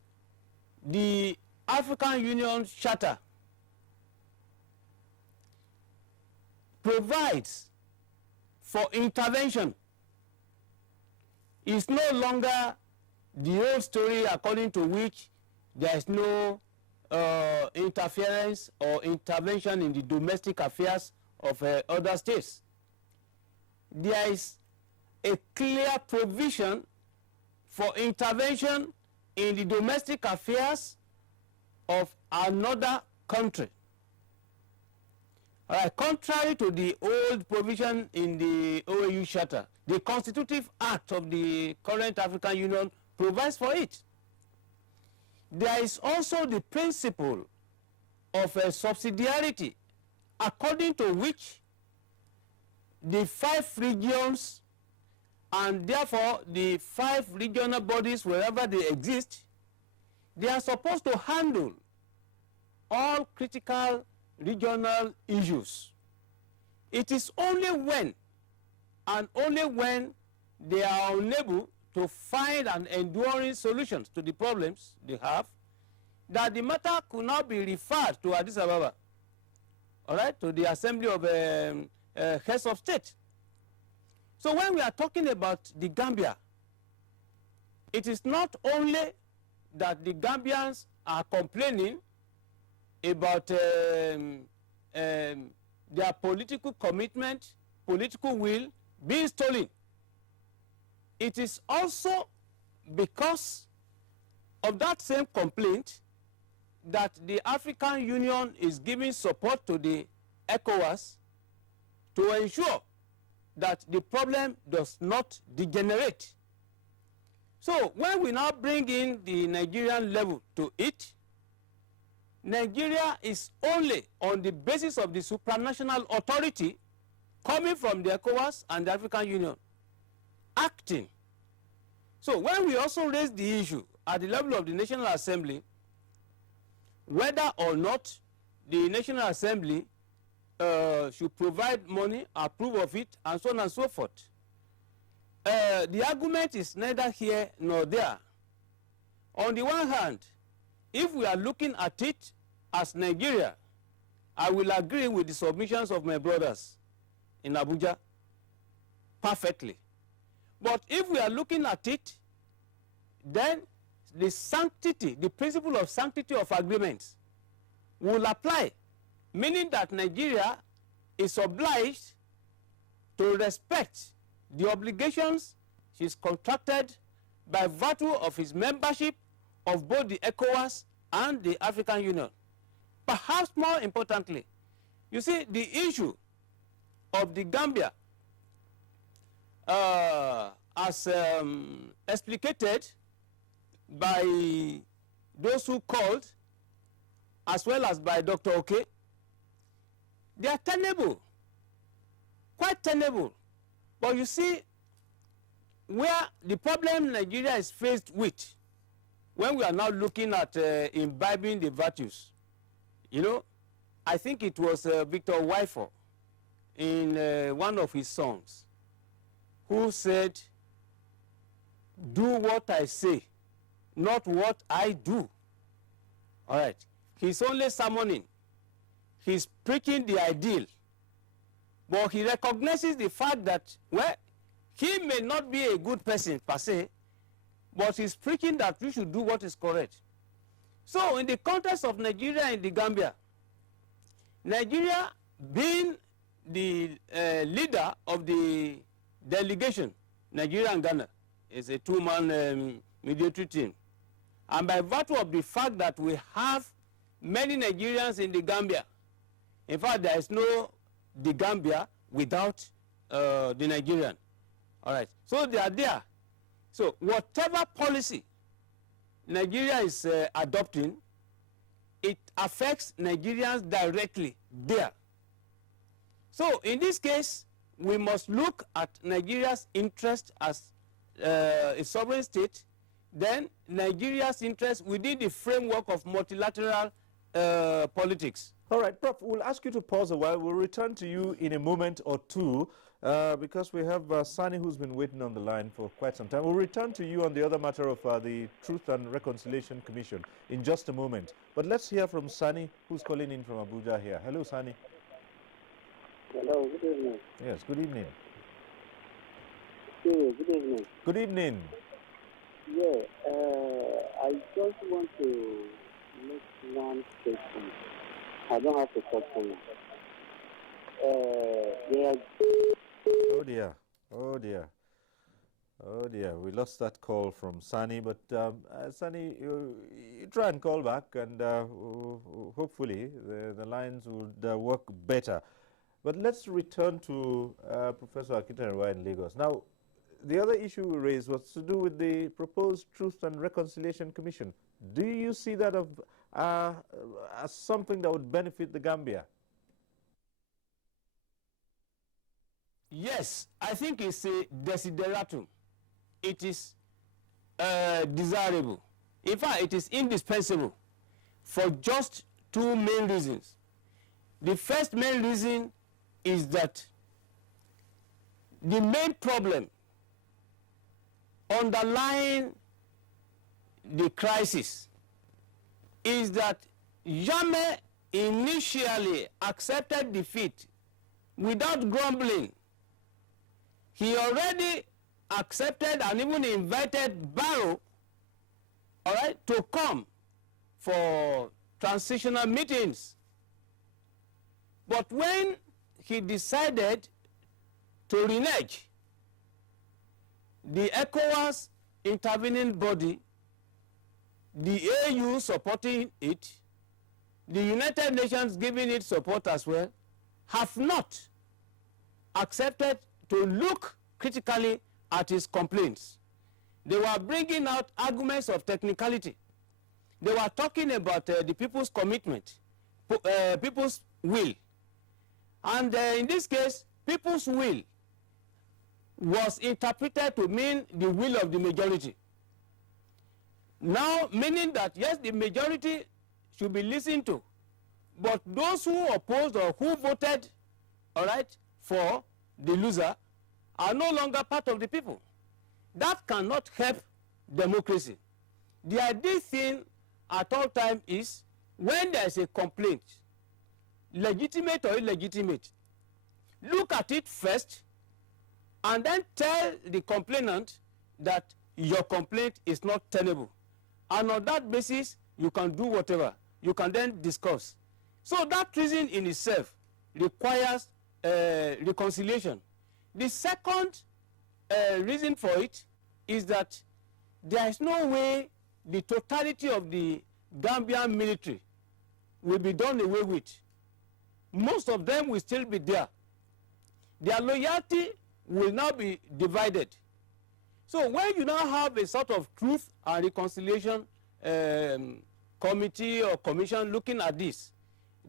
the African Union Charter provides for intervention. It's no longer the old story according to which there is no interference or intervention in the domestic affairs of other states. There is a clear provision for intervention in the domestic affairs of another country. Contrary to the old provision in the OAU Charter, the constitutive act of the current African Union provides for it. There is also the principle of subsidiarity, according to which the 5 regions and therefore the 5 regional bodies, wherever they exist, they are supposed to handle all critical regional issues. It is only when and only when they are unable to find an enduring solutions to the problems they have that the matter could not be referred to Addis Ababa, all right, to the Assembly of Heads of State. So when we are talking about the Gambia, it is not only that the Gambians are complaining about their political commitment, political will being stolen. It is also because of that same complaint that the African Union is giving support to the ECOWAS to ensure that the problem does not degenerate. So when we now bring in the Nigerian level to it, Nigeria is only on the basis of the supranational authority coming from the ECOWAS and the African Union acting. So when we also raise the issue at the level of the National Assembly, whether or not the National Assembly should provide money, approve of it, and so on and so forth, the argument is neither here nor there. On the one hand, if we are looking at it as Nigeria, I will agree with the submissions of my brothers in Abuja perfectly. But if we are looking at it, then the sanctity, the principle of sanctity of agreements will apply, meaning that Nigeria is obliged to respect the obligations she's contracted by virtue of its membership of both the ECOWAS and the African Union. Perhaps more importantly, you see, the issue of the Gambia as explicated by those who called, as well as by Dr. Oke, they are tenable, quite tenable. But you see, where the problem Nigeria is faced with, when we are now looking at imbibing the virtues, you know, I think it was Victor Waifo in one of his songs who said, "Do what I say, not what I do." All right. He's only summoning. He's preaching the ideal. But he recognizes the fact that, well, he may not be a good person per se, but he's preaching that we should do what is correct. So in the context of Nigeria and the Gambia, Nigeria being the leader of the delegation, Nigeria and Ghana is a two-man mediatory team. And by virtue of the fact that we have many Nigerians in the Gambia, in fact, there is no the Gambia without the Nigerian. All right, so they are there. So whatever policy Nigeria is adopting, it affects Nigerians directly there. So in this case, we must look at Nigeria's interest as a sovereign state, then Nigeria's interest within the framework of multilateral politics. All right, Prof, we'll ask you to pause a while. We'll return to you in a moment or two because we have Sani who's been waiting on the line for quite some time. We'll return to you on the other matter of the Truth and Reconciliation Commission in just a moment. But let's hear from Sani, who's calling in from Abuja here. Hello, Sani. Hello, good evening. Yes, good evening. Cyril, good evening. Good evening. Yeah, I just want to make one statement. I don't have to talk to me. Yeah. Oh dear, oh dear, oh dear. We lost that call from Sani, but Sani, you try and call back, and hopefully the lines would work better. But let's return to Professor Akintanewa in Lagos. Now, the other issue we raised was to do with the proposed Truth and Reconciliation Commission. Do you see that as something that would benefit the Gambia? Yes, I think it's a desideratum. It is desirable. In fact, it is indispensable for just two main reasons. The first main reason is that the main problem underlying the crisis is that Jammeh initially accepted defeat without grumbling. He already accepted and even invited Barrow, all right, to come for transitional meetings. But when he decided to renege, the ECOWAS intervening body, the AU supporting it, the United Nations giving it support as well, have not accepted to look critically at his complaints. They were bringing out arguments of technicality. They were talking about the people's commitment, people's will. And in this case, people's will was interpreted to mean the will of the majority. Now, meaning that, yes, the majority should be listened to, but those who opposed or who voted, all right, for the loser are no longer part of the people. That cannot help democracy. The ideal thing at all times is when there is a complaint, legitimate or illegitimate, look at it first and then tell the complainant that your complaint is not tenable. And on that basis, you can do whatever. You can then discuss. So that reason in itself requires reconciliation. The second reason for it is that there is no way the totality of the Gambian military will be done away with. Most of them will still be there. Their loyalty will now be divided. So when you now have a sort of truth and reconciliation committee or commission looking at this,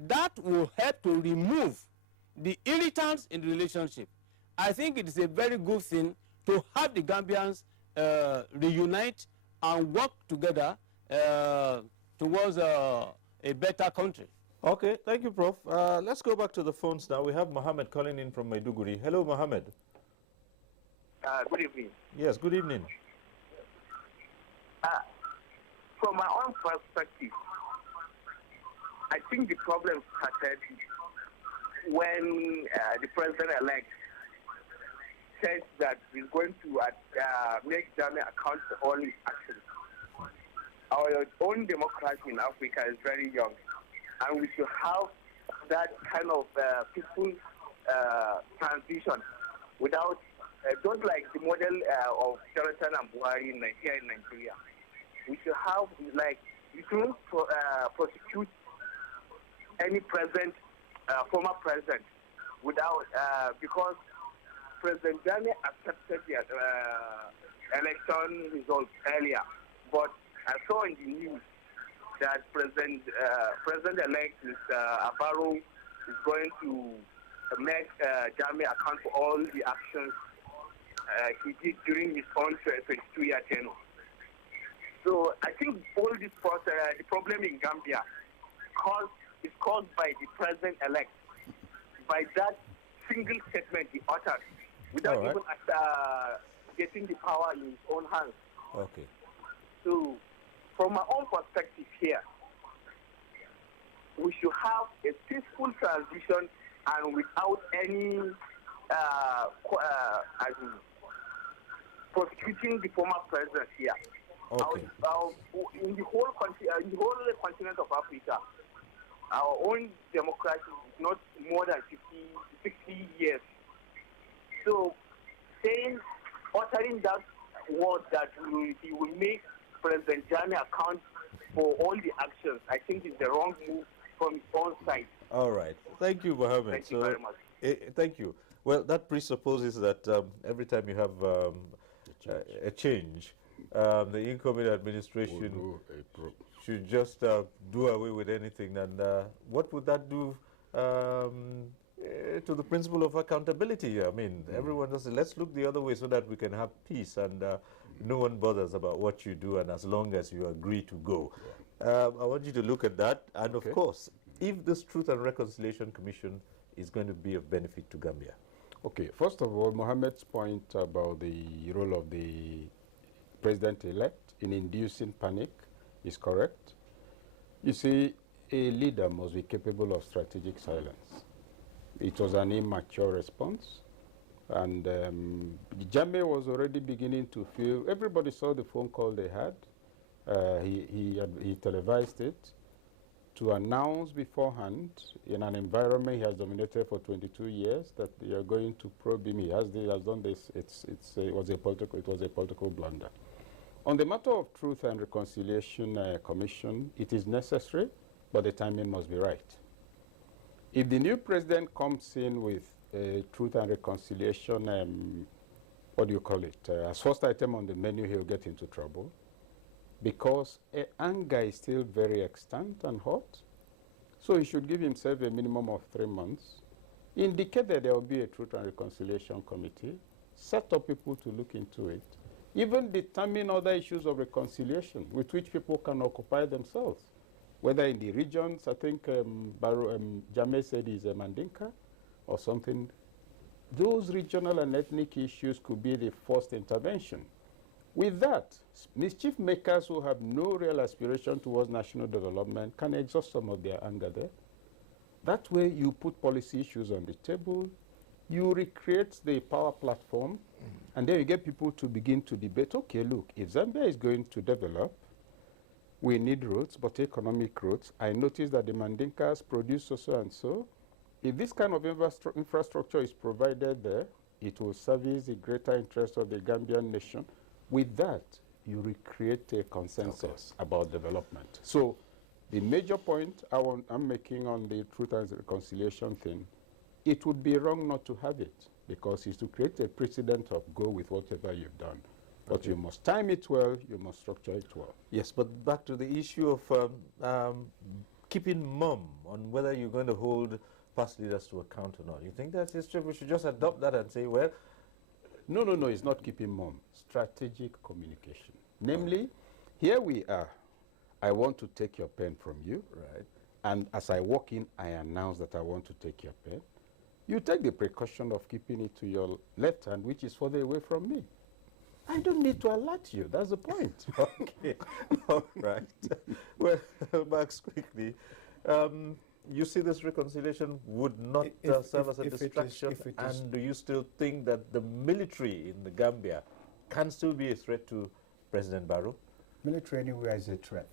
that will help to remove the irritants in the relationship. I think it is a very good thing to have the Gambians reunite and work together towards a better country. Okay, thank you, Prof. Let's go back to the phones now. We have Mohammed calling in from Maiduguri. Hello, Mohammed. Good evening. Yes, good evening. From my own perspective, I think the problem started when the president-elect says that he's going to make Jammeh account for all his actions. Our own democracy in Africa is very young, and we should have that kind of peaceful transition without, don't like the model of Jonathan and Buhari in Nigeria. We should have, like, we shouldn't prosecute any former president without, because President Jammeh accepted the election results earlier, but I saw in the news that President-elect Mr. Barrow is going to make Jammeh account for all the actions he did during his own 22-year tenure. So I think all this process, the problem in Gambia is caused by the president-elect, by that single statement he uttered, without even getting the power in his own hands. Okay. So, from my own perspective here, we should have a peaceful transition and without any prosecuting the former president here. Okay. In the whole continent of Africa, our own democracy is not more than 60 years. So, uttering that word that he will make President Jammeh account for all the actions, I think is the wrong move from his own side. All right. Thank you, Mohammed. Thank you very much. Thank you. Well, that presupposes that every time you have a change, the incoming administration should just do away with anything. And what would that do to the principle of accountability? I mean, everyone does it. Let's look the other way so that we can have peace and no one bothers about what you do, and as long as you agree to go. I want you to look at that. And of course, if this Truth and Reconciliation Commission is going to be of benefit to Gambia. Okay, first of all, Mohammed's point about the role of the president-elect in inducing panic is correct. You see, a leader must be capable of strategic silence. It was an immature response, and Jammeh was already beginning to feel, everybody saw the phone call they had. He televised it to announce beforehand in an environment he has dominated for 22 years that they are going to probe him. He has done this. It was a political blunder. On the matter of Truth and Reconciliation Commission, it is necessary, but the timing must be right. If the new president comes in with Truth and Reconciliation, what do you call it, as first item on the menu, he'll get into trouble, because anger is still very extant and hot. So he should give himself a minimum of 3 months, indicate that there will be a Truth and Reconciliation Committee, set up people to look into it, even determine other issues of reconciliation with which people can occupy themselves, whether in the regions. I think Jammeh said he's a Mandinka or something. Those regional and ethnic issues could be the first intervention. With that, mischief makers who have no real aspiration towards national development can exhaust some of their anger there. That way, you put policy issues on the table, you recreate the power platform, and then you get people to begin to debate, okay, look, if Zambia is going to develop, we need roads, but economic roads. I noticed that the Mandinkas produce so and so. If this kind of infrastructure is provided there, it will service the greater interest of the Gambian nation. With that, you recreate a consensus about development. So the major point I'm making on the Truth and Reconciliation thing, it would be wrong not to have it, because it's to create a precedent of go with whatever you've done. But you must time it well, you must structure it well. Yes, but back to the issue of keeping mum on whether you're going to hold past leaders to account or not. You think that's history? We should just adopt that and say, well... No, it's not keeping mum. Strategic communication. Namely, here we are. I want to take your pen from you. Right. And as I walk in, I announce that I want to take your pen. You take the precaution of keeping it to your left hand, which is further away from me. I don't need to alert you. That's the point. Okay. All right. Well, Max, quickly. you see this reconciliation would not serve as a distraction? And do you still think that the military in the Gambia can still be a threat to President Barrow? Military anywhere is a threat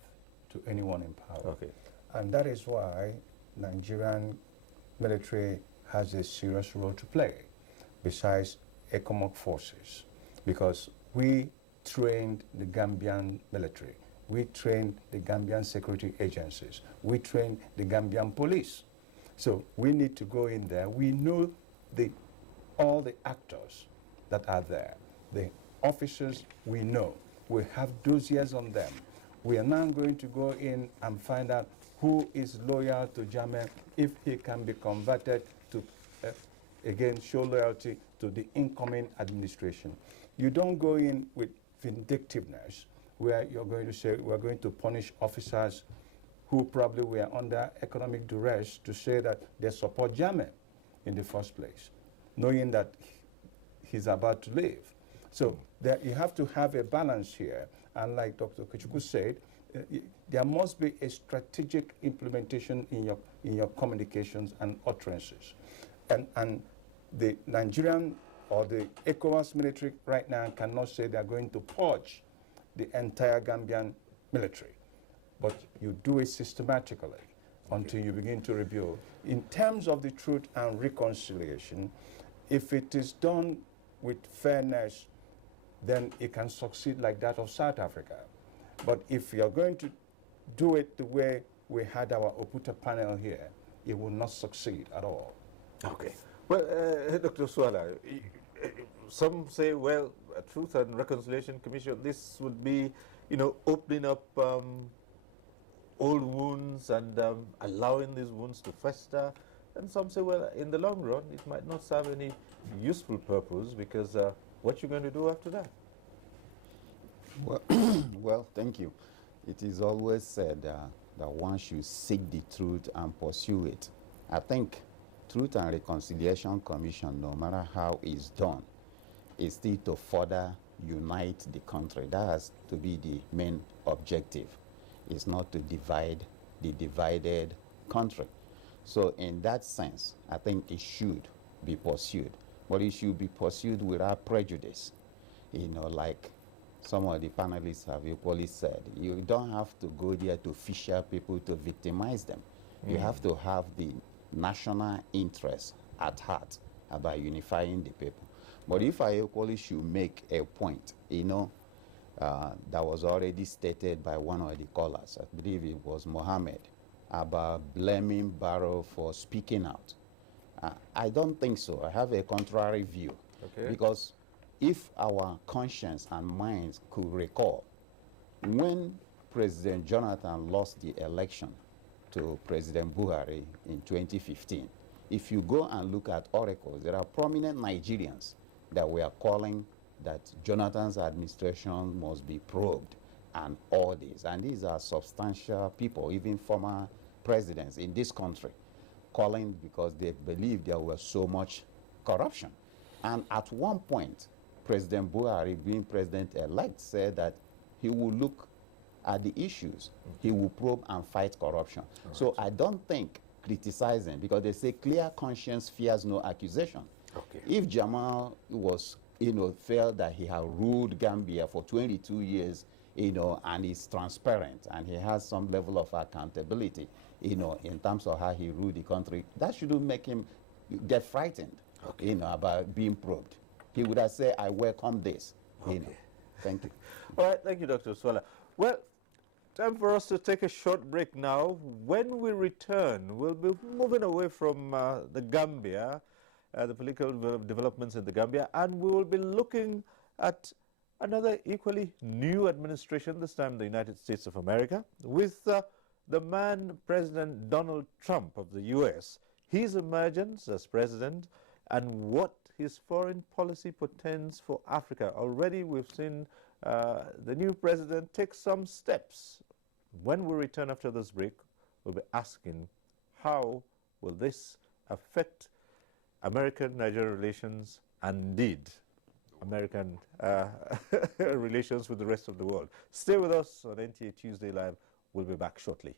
to anyone in power. Okay. And that is why Nigerian military has a serious role to play, besides ECOMIG forces, because we trained the Gambian military, we trained the Gambian security agencies, we trained the Gambian police. So we need to go in there. We know all the actors that are there. The officers we know. We have dossiers on them. We are now going to go in and find out who is loyal to Jammeh, if he can be converted to, again, show loyalty to the incoming administration. You don't go in with vindictiveness, where you're going to say, we're going to punish officers who probably were under economic duress to say that they support Jammeh in the first place, knowing that he's about to leave. So you have to have a balance here. And like Dr. Kuchuku said, there must be a strategic implementation in your communications and utterances. And the Nigerian or the ECOWAS military right now cannot say they're going to purge the entire Gambian military. But you do it systematically until you begin to rebuild. In terms of the truth and reconciliation, if it is done with fairness, then it can succeed like that of South Africa. But if you're going to do it the way we had our Oputa panel here, it will not succeed at all. Okay. Well, Dr. Swala, some say, well, a Truth and Reconciliation Commission, this would be, opening up old wounds and allowing these wounds to fester. And some say, well, in the long run, it might not serve any useful purpose, because what you're going to do after that? Well, well, thank you. It is always said that one should seek the truth and pursue it. I think Truth and Reconciliation Commission, no matter how it's done, is still to further unite the country. That has to be the main objective. It's not to divide the divided country. So in that sense, I think it should be pursued. But it should be pursued without prejudice. Like some of the panelists have equally said, you don't have to go there to fisher people to victimize them. You have to have the national interest at heart about unifying the people. But if I equally should make a point, that was already stated by one of the callers, I believe it was Mohammed, about blaming Barrow for speaking out. I don't think so. I have a contrary view. Okay. Because if our conscience and minds could recall, when President Jonathan lost the election to President Buhari in 2015, if you go and look at oracles, there are prominent Nigerians that were calling that Jonathan's administration must be probed and all this. And these are substantial people, even former presidents in this country, calling because they believe there was so much corruption. And at one point, President Buhari, being president-elect, said that he will look at the issues. He will probe and fight corruption. Right. So I don't think criticizing, because they say clear conscience fears no accusation. Okay. If Jammeh was, felt that he had ruled Gambia for 22 years, and is transparent and he has some level of accountability, in terms of how he ruled the country, that shouldn't make him get frightened, okay, about being probed. He would have said, I welcome this. Okay. Thank you. All right, thank you, Dr. Swala. Well, time for us to take a short break now. When we return, we'll be moving away from the Gambia, the political developments in the Gambia, and we will be looking at another equally new administration, this time the United States of America, with the man, President Donald Trump of the U.S., his emergence as president, and what his foreign policy portends for Africa. Already we've seen the new president take some steps. When we return after this break, we'll be asking how will this affect American-Nigeria relations and indeed American relations with the rest of the world. Stay with us on NTA Tuesday Live. We'll be back shortly.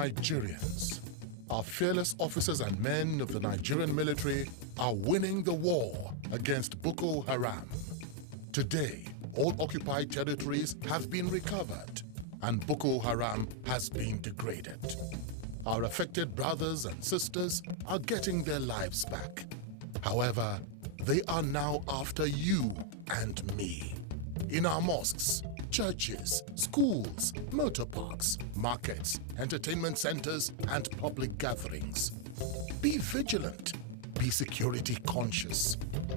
Nigerians. Our fearless officers and men of the Nigerian military are winning the war against Boko Haram. Today, all occupied territories have been recovered and Boko Haram has been degraded. Our affected brothers and sisters are getting their lives back. However, they are now after you and me. In our mosques, churches, schools, motor parks, markets, entertainment centers, and public gatherings. Be vigilant. Be security conscious.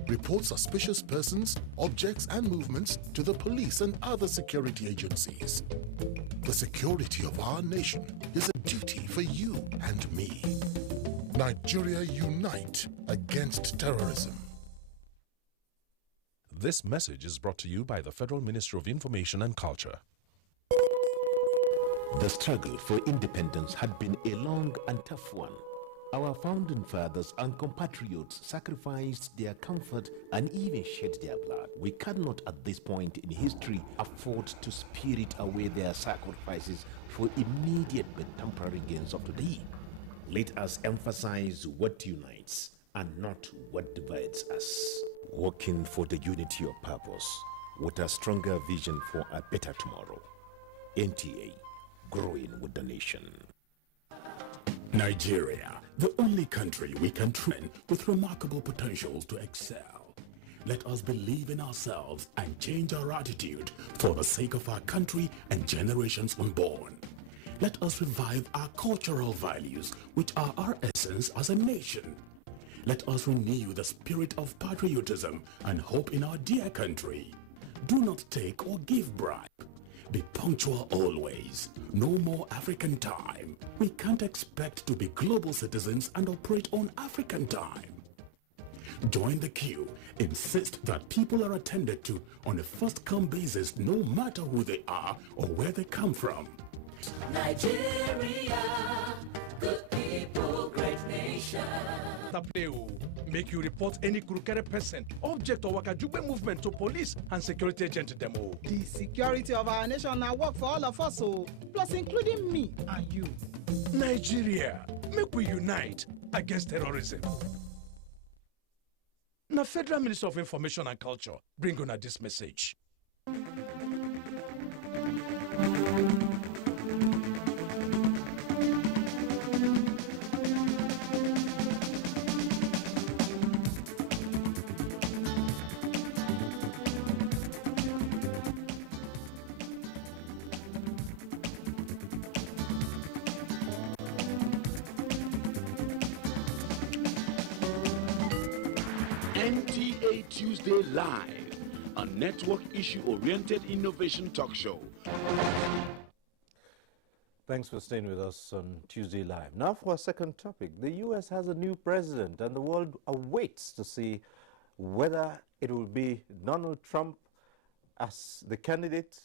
Report suspicious persons, objects, and movements to the police and other security agencies. The security of our nation is a duty for you and me. Nigeria unite against terrorism. This message is brought to you by the Federal Ministry of Information and Culture. The struggle for independence had been a long and tough one. Our founding fathers and compatriots sacrificed their comfort and even shed their blood. We cannot at this point in history afford to spirit away their sacrifices for immediate but temporary gains of today. Let us emphasize what unites and not what divides us. Working for the unity of purpose with a stronger vision for a better tomorrow. NTA, growing with the nation. Nigeria, the only country we can train with remarkable potentials to excel. Let us believe in ourselves and change our attitude for the sake of our country and generations unborn. Let us revive our cultural values, which are our essence as a nation. Let us renew the spirit of patriotism and hope in our dear country. Do not take or give bribe. Be punctual always. No more African time. We can't expect to be global citizens and operate on African time. Join the queue. Insist that people are attended to on a first-come basis, no matter who they are or where they come from. Nigeria, good people, great nation. Make you report any crooked person, object or wakajube movement to police and security agent demo. The security of our nation now work for all of us, plus including me and you. Nigeria, make we unite against terrorism. Now, Federal Minister of Information and Culture bring on this message. NTA Tuesday Live, a network issue-oriented innovation talk show. Thanks for staying with us on Tuesday Live. Now for our second topic. The U.S. has a new president and the world awaits to see whether it will be Donald Trump as the candidate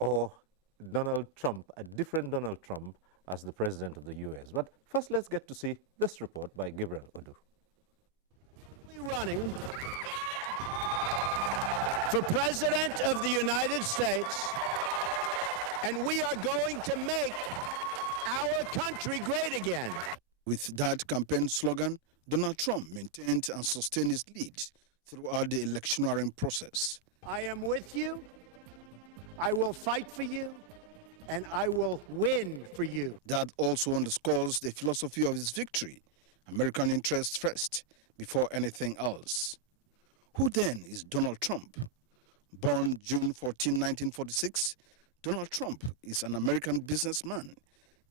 or Donald Trump, a different Donald Trump, as the president of the U.S. But first, let's get to see this report by Gabriel Odu. Running for President of the United States, and we are going to make our country great again. With that campaign slogan, Donald Trump maintained and sustained his lead throughout the electioneering process. I am with you, I will fight for you, and I will win for you. That also underscores the philosophy of his victory: American interests first, before anything else. Who then is Donald Trump? Born June 14, 1946, Donald Trump is an American businessman,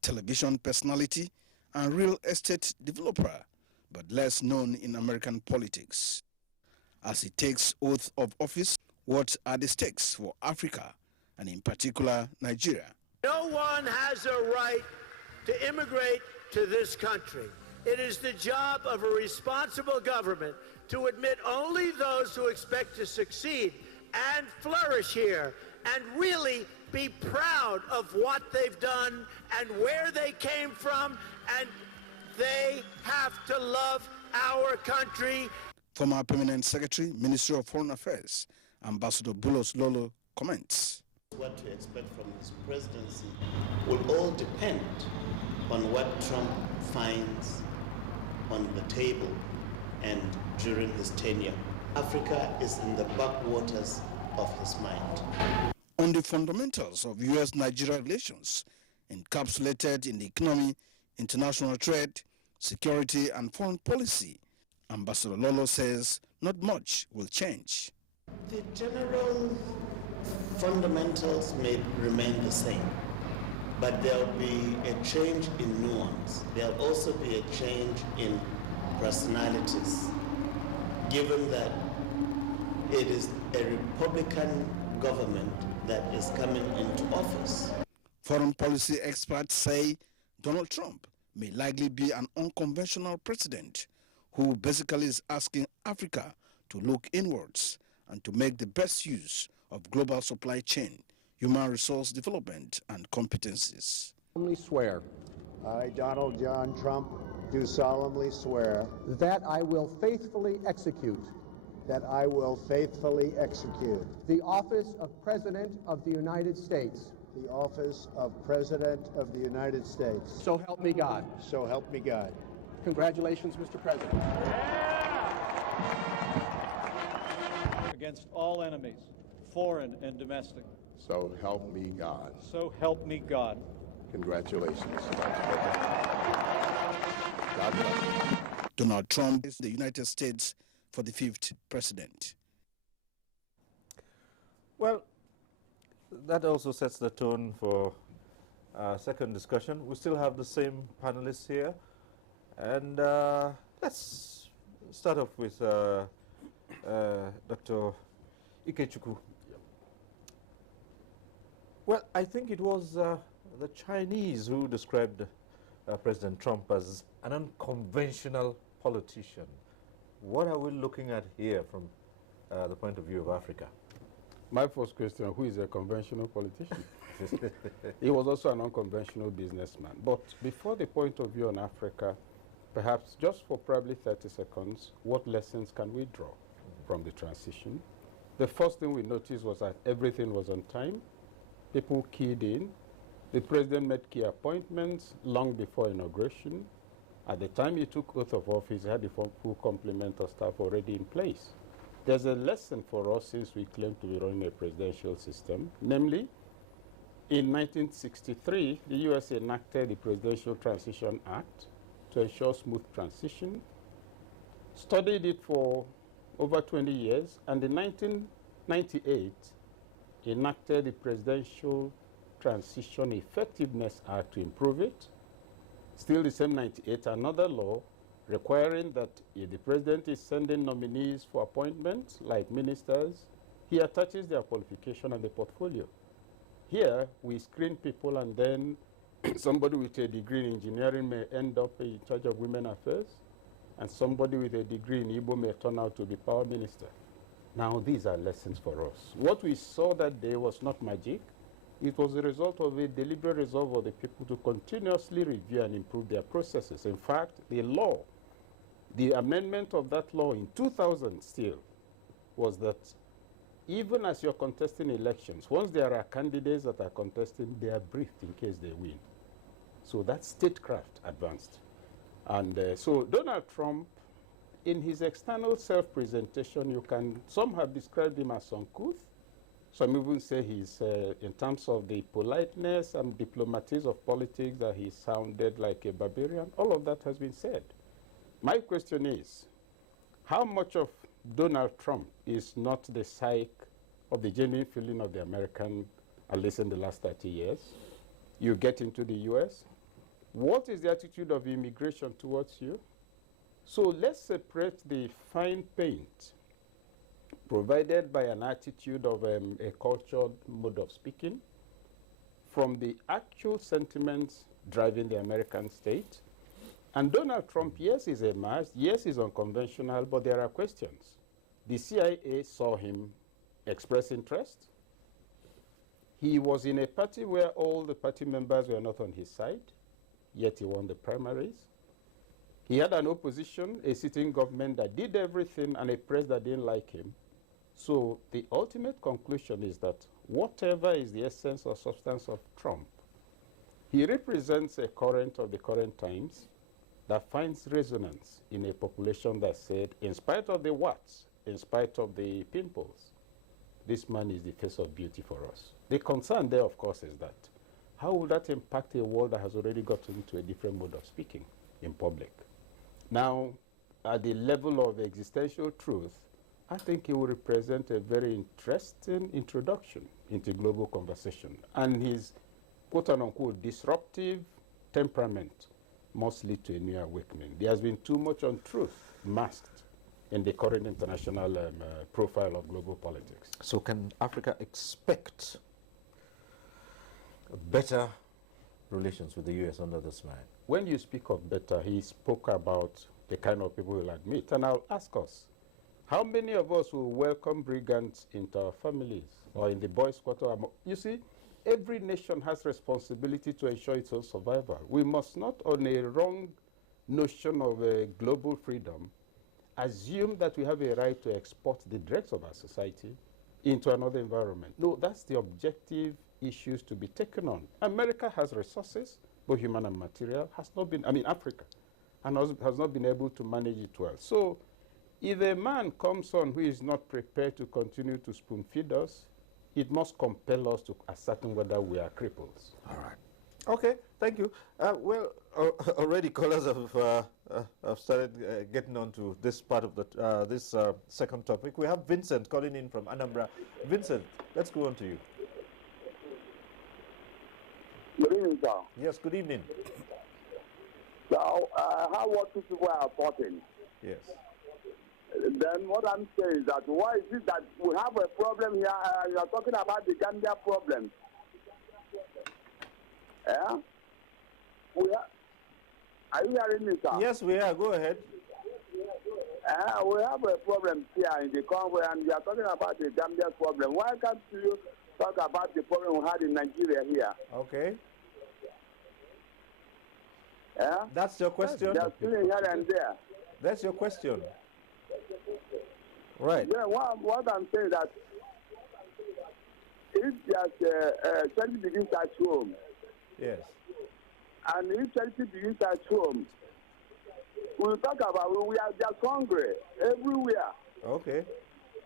television personality, and real estate developer, but less known in American politics. As he takes oath of office, what are the stakes for Africa, and in particular Nigeria? No one has a right to immigrate to this country. It is the job of a responsible government to admit only those who expect to succeed and flourish here and really be proud of what they've done and where they came from, and they have to love our country. Former Permanent Secretary, Ministry of Foreign Affairs, Ambassador Bulos Lolo comments. What to expect from his presidency will all depend on what Trump finds on the table and during his tenure. Africa is in the backwaters of his mind. On the fundamentals of U.S.-Nigeria relations, encapsulated in the economy, international trade, security, and foreign policy, Ambassador Lolo says not much will change. The general fundamentals may remain the same, but there'll be a change in nuance. There'll also be a change in personalities, given that it is a Republican government that is coming into office. Foreign policy experts say Donald Trump may likely be an unconventional president who basically is asking Africa to look inwards and to make the best use of global supply chain, human resource development, and competencies. Solemnly swear. I, Donald John Trump, do solemnly swear that I will faithfully execute. That I will faithfully execute. The office of President of the United States. The office of President of the United States. So help me God. So help me God. Congratulations, Mr. President. Against all enemies, foreign and domestic. So help me God. So help me God. Congratulations, Vice President. God bless you. Donald Trump is the United States for the 5th president. Well, that also sets the tone for our second discussion. We still have the same panelists here. And let's start off with Dr. Ikechukwu. Well, I think it was the Chinese who described President Trump as an unconventional politician. What are we looking at here from the point of view of Africa? My first question, who is a conventional politician? He was also an unconventional businessman. But before the point of view on Africa, perhaps just for probably 30 seconds, what lessons can we draw from the transition? The first thing we noticed was that everything was on time. People keyed in. The president made key appointments long before inauguration. At the time he took oath of office, he had the full complement of staff already in place. There's a lesson for us since we claim to be running a presidential system. Namely, in 1963, the US enacted the Presidential Transition Act to ensure smooth transition, studied it for over 20 years, and in 1998, enacted the Presidential Transition Effectiveness Act to improve it. Still the same 98, another law requiring that if the president is sending nominees for appointments, like ministers, he attaches their qualification and the portfolio. Here, we screen people and then somebody with a degree in engineering may end up in charge of women affairs, and somebody with a degree in Igbo may turn out to be power minister. Now, these are lessons for us. What we saw that day was not magic. It was a result of a deliberate resolve of the people to continuously review and improve their processes. In fact, the law, the amendment of that law in 2000 still, was that even as you're contesting elections, once there are candidates that are contesting, they are briefed in case they win. So that statecraft advanced. And so Donald Trump, in his external self-presentation, some have described him as uncouth. Some even say he's, in terms of the politeness and diplomatism of politics, that he sounded like a barbarian. All of that has been said. My question is, how much of Donald Trump is not the psyche of the genuine feeling of the American, at least in the last 30 years? You get into the US. What is the attitude of immigration towards you? So let's separate the fine paint provided by an attitude of a cultured mode of speaking from the actual sentiments driving the American state. And Donald Trump, yes, is a mass, yes, he's unconventional, but there are questions. The CIA saw him express interest. He was in a party where all the party members were not on his side, yet he won the primaries. He had an opposition, a sitting government that did everything, and a press that didn't like him. So the ultimate conclusion is that whatever is the essence or substance of Trump, He represents a current of the current times that finds resonance in a population that said, in spite of the warts, in spite of the pimples, this man is the face of beauty for us. The concern there, of course, is that how will that impact a world that has already gotten into a different mode of speaking in public? Now, at the level of existential truth, I think it will represent a very interesting introduction into global conversation. And his quote-unquote disruptive temperament must lead to a new awakening. There has been too much untruth masked in the current international profile of global politics. So can Africa expect better relations with the U.S. under this man? When you speak of better, he spoke about the kind of people he'll admit. And I'll ask us, how many of us will welcome brigands into our families or in the boys' quarter? You see, every nation has responsibility to ensure its own survival. We must not, on a wrong notion of global freedom, assume that we have a right to export the dregs of our society into another environment. No, that's the objective issues to be taken on. America has resources, both human and material, Africa, and has not been able to manage it well. So if a man comes on who is not prepared to continue to spoon feed us, it must compel us to ascertain whether we are cripples. All right. Okay, thank you. Already callers have started getting on to this part of the this second topic. We have Vincent calling in from Anambra. Vincent, let's go on to you. Good evening, sir. Yes, good evening. So, how what people are reporting? Yes. Then what I'm saying is that why is it that we have a problem here? You are talking about the Gambia problem. Yeah? Are you hearing me, sir? Yes, we are. Go ahead. We have a problem here in the Congo, and we are talking about the Gambia problem. Why can't you talk about the problem we had in Nigeria here? Okay. Yeah? That's your question? They are still here and there. That's your question? Right. Yeah, what I'm saying is that if there's charity begins at home, yes, and if charity begins at home, we'll talk about we are just hungry everywhere. Okay.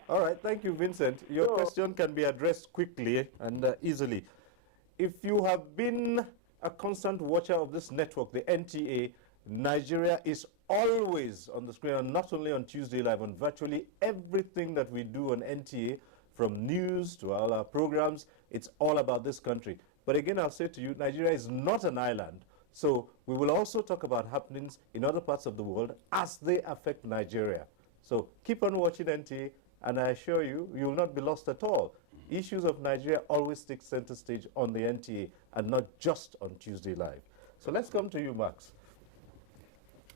All right. Thank you, Vincent. Your question can be addressed quickly and easily. If you have been a constant watcher of this network, the NTA, Nigeria is always on the screen, and not only on Tuesday Live, on virtually everything that we do on NTA, from news to all our programs, it's all about this country. But again, I'll say to you, Nigeria is not an island, so we will also talk about happenings in other parts of the world as they affect Nigeria. So keep on watching NTA, and I assure you, you will not be lost at all. Issues of Nigeria always take center stage on the NTA and not just on Tuesday Live. So let's come to you, Max.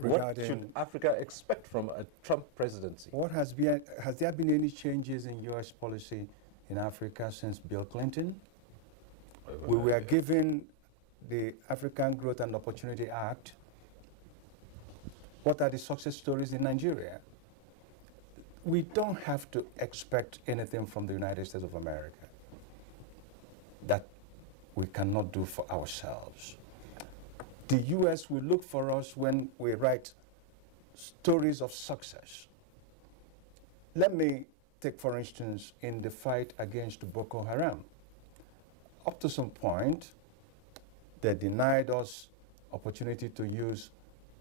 What should Africa expect from a Trump presidency? Has there been any changes in U.S. policy in Africa since Bill Clinton? We were given the African Growth and Opportunity Act. What are the success stories in Nigeria? We don't have to expect anything from the United States of America that we cannot do for ourselves. The U.S. will look for us when we write stories of success. Let me take, for instance, in the fight against Boko Haram. Up to some point, they denied us opportunity to use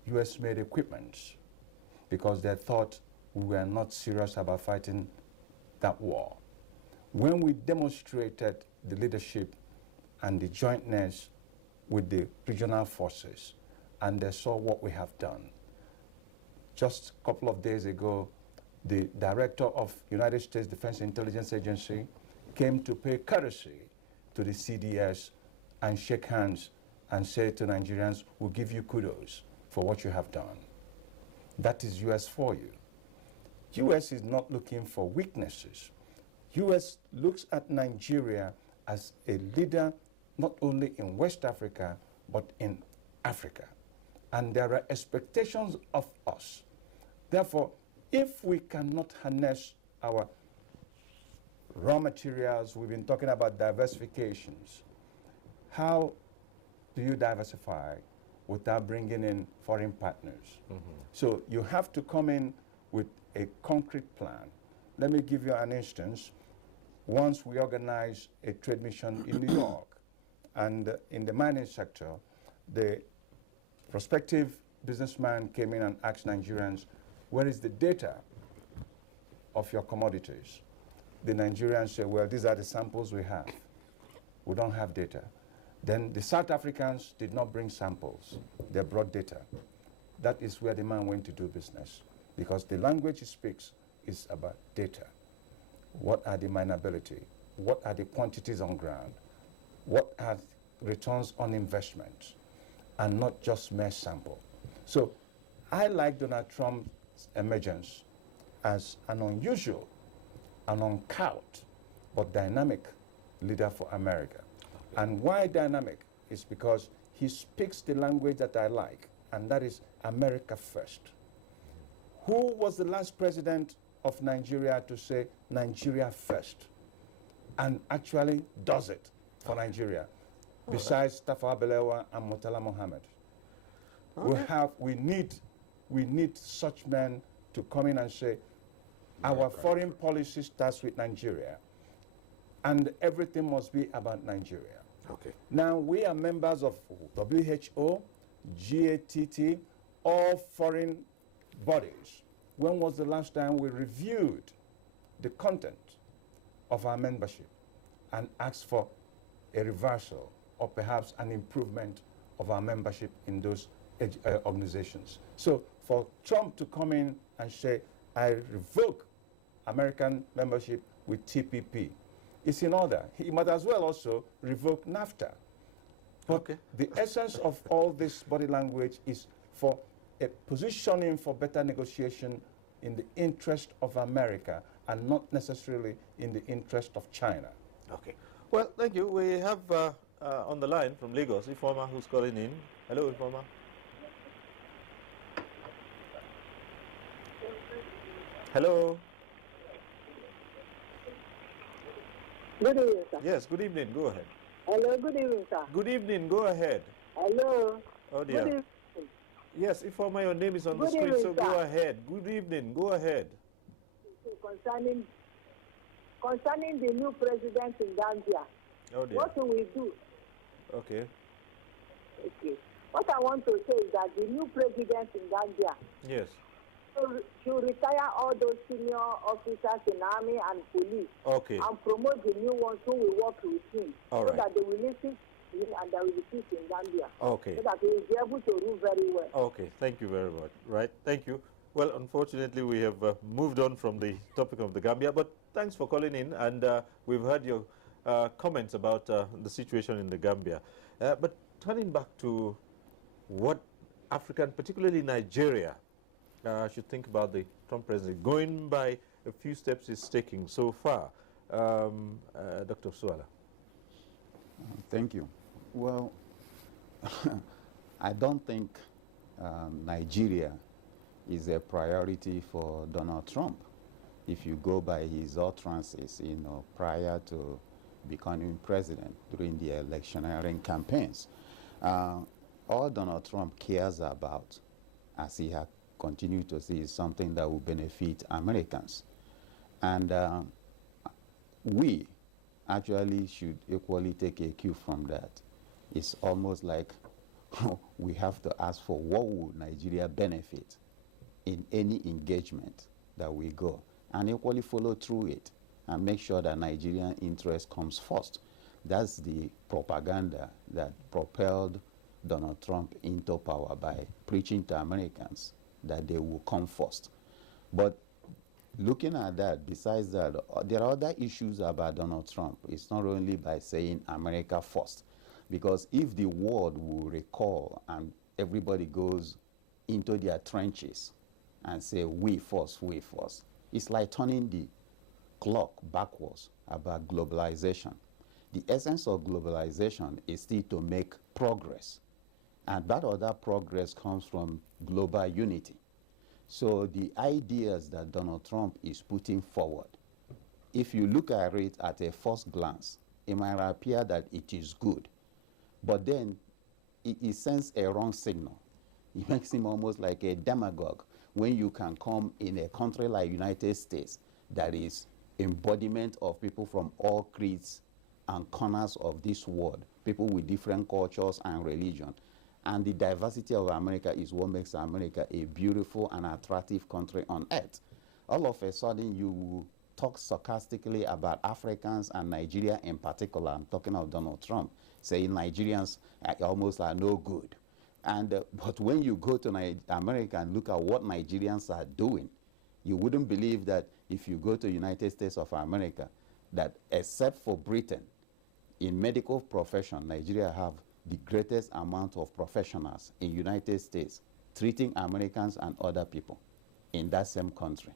U.S.-made equipment because they thought we were not serious about fighting that war. When we demonstrated the leadership and the jointness with the regional forces, and they saw what we have done. Just a couple of days ago, the director of United States Defense Intelligence Agency came to pay courtesy to the CDS and shake hands and say to Nigerians, we'll give you kudos for what you have done. That is US for you. US is not looking for weaknesses. US looks at Nigeria as a leader not only in West Africa, but in Africa. And there are expectations of us. Therefore, if we cannot harness our raw materials, we've been talking about diversifications, how do you diversify without bringing in foreign partners? So you have to come in with a concrete plan. Let me give you an instance. Once we organized a trade mission in New York, and in the mining sector, the prospective businessman came in and asked Nigerians, where is the data of your commodities? The Nigerians say, well, these are the samples we have. We don't have data. Then the South Africans did not bring samples. They brought data. That is where the man went to do business, because the language he speaks is about data. What are the mineability? What are the quantities on ground? What are returns on investment? And not just mere sample. So I like Donald Trump's emergence as an unusual, an uncouth, but dynamic leader for America. And why dynamic is because he speaks the language that I like, and that is America first. Who was the last president of Nigeria to say Nigeria first and actually does it for Nigeria, besides Tafawa Balewa and Murtala Mohammed? We need such men to come in and say, our foreign policy starts with Nigeria, and everything must be about Nigeria. Okay. Now, we are members of WHO, GATT, all foreign bodies. When was the last time we reviewed the content of our membership and asked for a reversal or perhaps an improvement of our membership in those organizations? So for Trump to come in and say, I revoke American membership with TPP, it's in order. He might as well also revoke NAFTA. But the essence of all this body language is for a positioning for better negotiation in the interest of America and not necessarily in the interest of China. Okay. Well, thank you. We have on the line from Lagos, Ifeoma, who's calling in. Hello, Ifeoma. Hello. Good evening, sir. Yes, good evening. Go ahead. Hello, good evening, sir. Good evening. Go ahead. Hello. Oh, dear. Good evening. Yes, Ifeoma, your name is on the Good screen, evening, so sir. go ahead. Good evening. Go ahead. Concerning the new president in Gambia, Oh, dear. what will we do? Okay. Okay. What I want to say is that the new president in Gambia Yes. should retire all those senior officers in army and police Okay. and promote the new ones who will work with him, All so right. that they will listen to him and there will be peace in Gambia. Okay. So that he will be able to rule very well. Okay, thank you very much. Right, thank you. Well, unfortunately, we have moved on from the topic of the Gambia, but thanks for calling in, and we've heard your comments about the situation in the Gambia. But turning back to what African, particularly Nigeria, should think about the Trump presidency, going by a few steps he's taking so far. Dr. Suala. Thank you. Well, I don't think Nigeria is a priority for Donald Trump. If you go by his utterances, prior to becoming president during the electioneering campaigns, all Donald Trump cares about, as he has continued to see, is something that will benefit Americans. And we actually should equally take a cue from that. It's almost like we have to ask for what will Nigeria benefit in any engagement that we go, and equally follow through it and make sure that Nigerian interest comes first. That's the propaganda that propelled Donald Trump into power, by preaching to Americans that they will come first. But looking at that, besides that, there are other issues about Donald Trump. It's not only by saying America first, because if the world will recall and everybody goes into their trenches and say we first, it's like turning the clock backwards about globalization. The essence of globalization is still to make progress, and that other progress comes from global unity. So the ideas that Donald Trump is putting forward, if you look at it at a first glance, it might appear that it is good. But then he sends a wrong signal. He makes him almost like a demagogue when you can come in a country like United States that is embodiment of people from all creeds and corners of this world, people with different cultures and religion. And the diversity of America is what makes America a beautiful and attractive country on earth. All of a sudden, you talk sarcastically about Africans and Nigeria in particular. I'm talking of Donald Trump, saying Nigerians almost are no good. And but when you go to America and look at what Nigerians are doing, you wouldn't believe that if you go to United States of America, that except for Britain, in medical profession, Nigeria have the greatest amount of professionals in United States treating Americans and other people in that same country,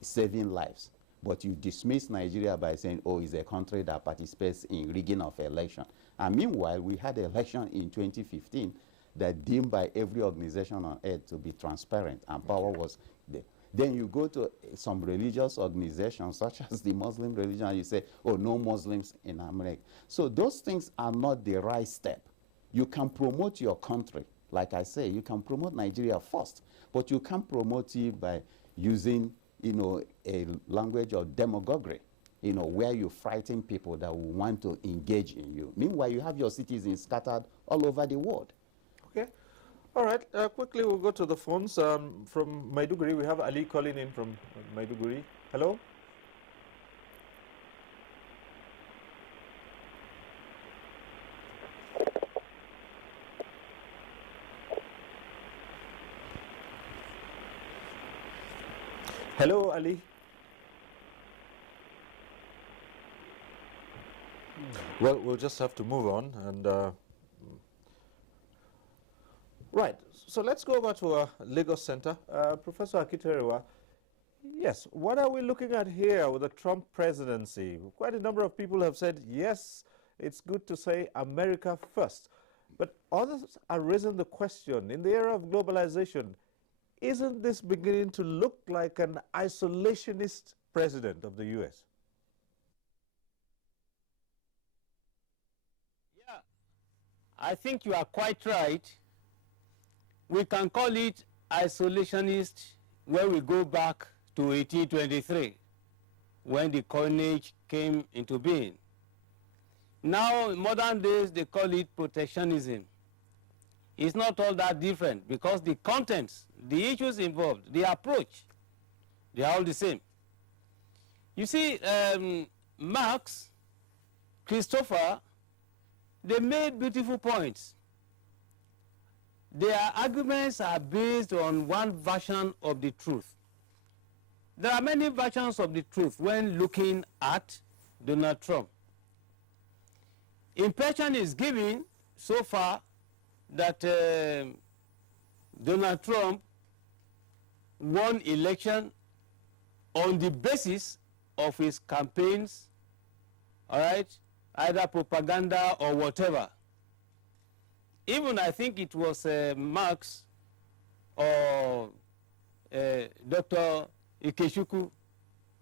saving lives. But you dismiss Nigeria by saying, oh, it's a country that participates in rigging of election. And meanwhile, we had an election in 2015 that deemed by every organization on earth to be transparent, and power was there. Then you go to some religious organizations, such as the Muslim religion, and you say, oh, no Muslims in America. So those things are not the right step. You can promote your country. Like I say, you can promote Nigeria first, but you can't promote it by using, a language of demagoguery, where you frighten people that will want to engage in you. Meanwhile, you have your citizens scattered all over the world. Okay. All right. Quickly, we'll go to the phones. From Maiduguri, we have Ali calling in from Maiduguri. Hello? Hello, Ali. Well, we'll just have to move on. And right. So let's go over to Lagos Center. Professor Akiterewa, yes, what are we looking at here with the Trump presidency? Quite a number of people have said, yes, it's good to say America first. But others are raising the question, in the era of globalization, isn't this beginning to look like an isolationist president of the U.S.? Yeah, I think you are quite right. We can call it isolationist when we go back to 1823, when the coinage came into being. Now, in modern days, they call it protectionism. It's not all that different because the contents, the issues involved, the approach, they are all the same. You see, Marx, Christopher, they made beautiful points. Their arguments are based on one version of the truth. There are many versions of the truth when looking at Donald Trump. Impression is given so far that Donald Trump won election on the basis of his campaigns, all right, either propaganda or whatever. Even I think it was Marx or Dr. Ikechukwu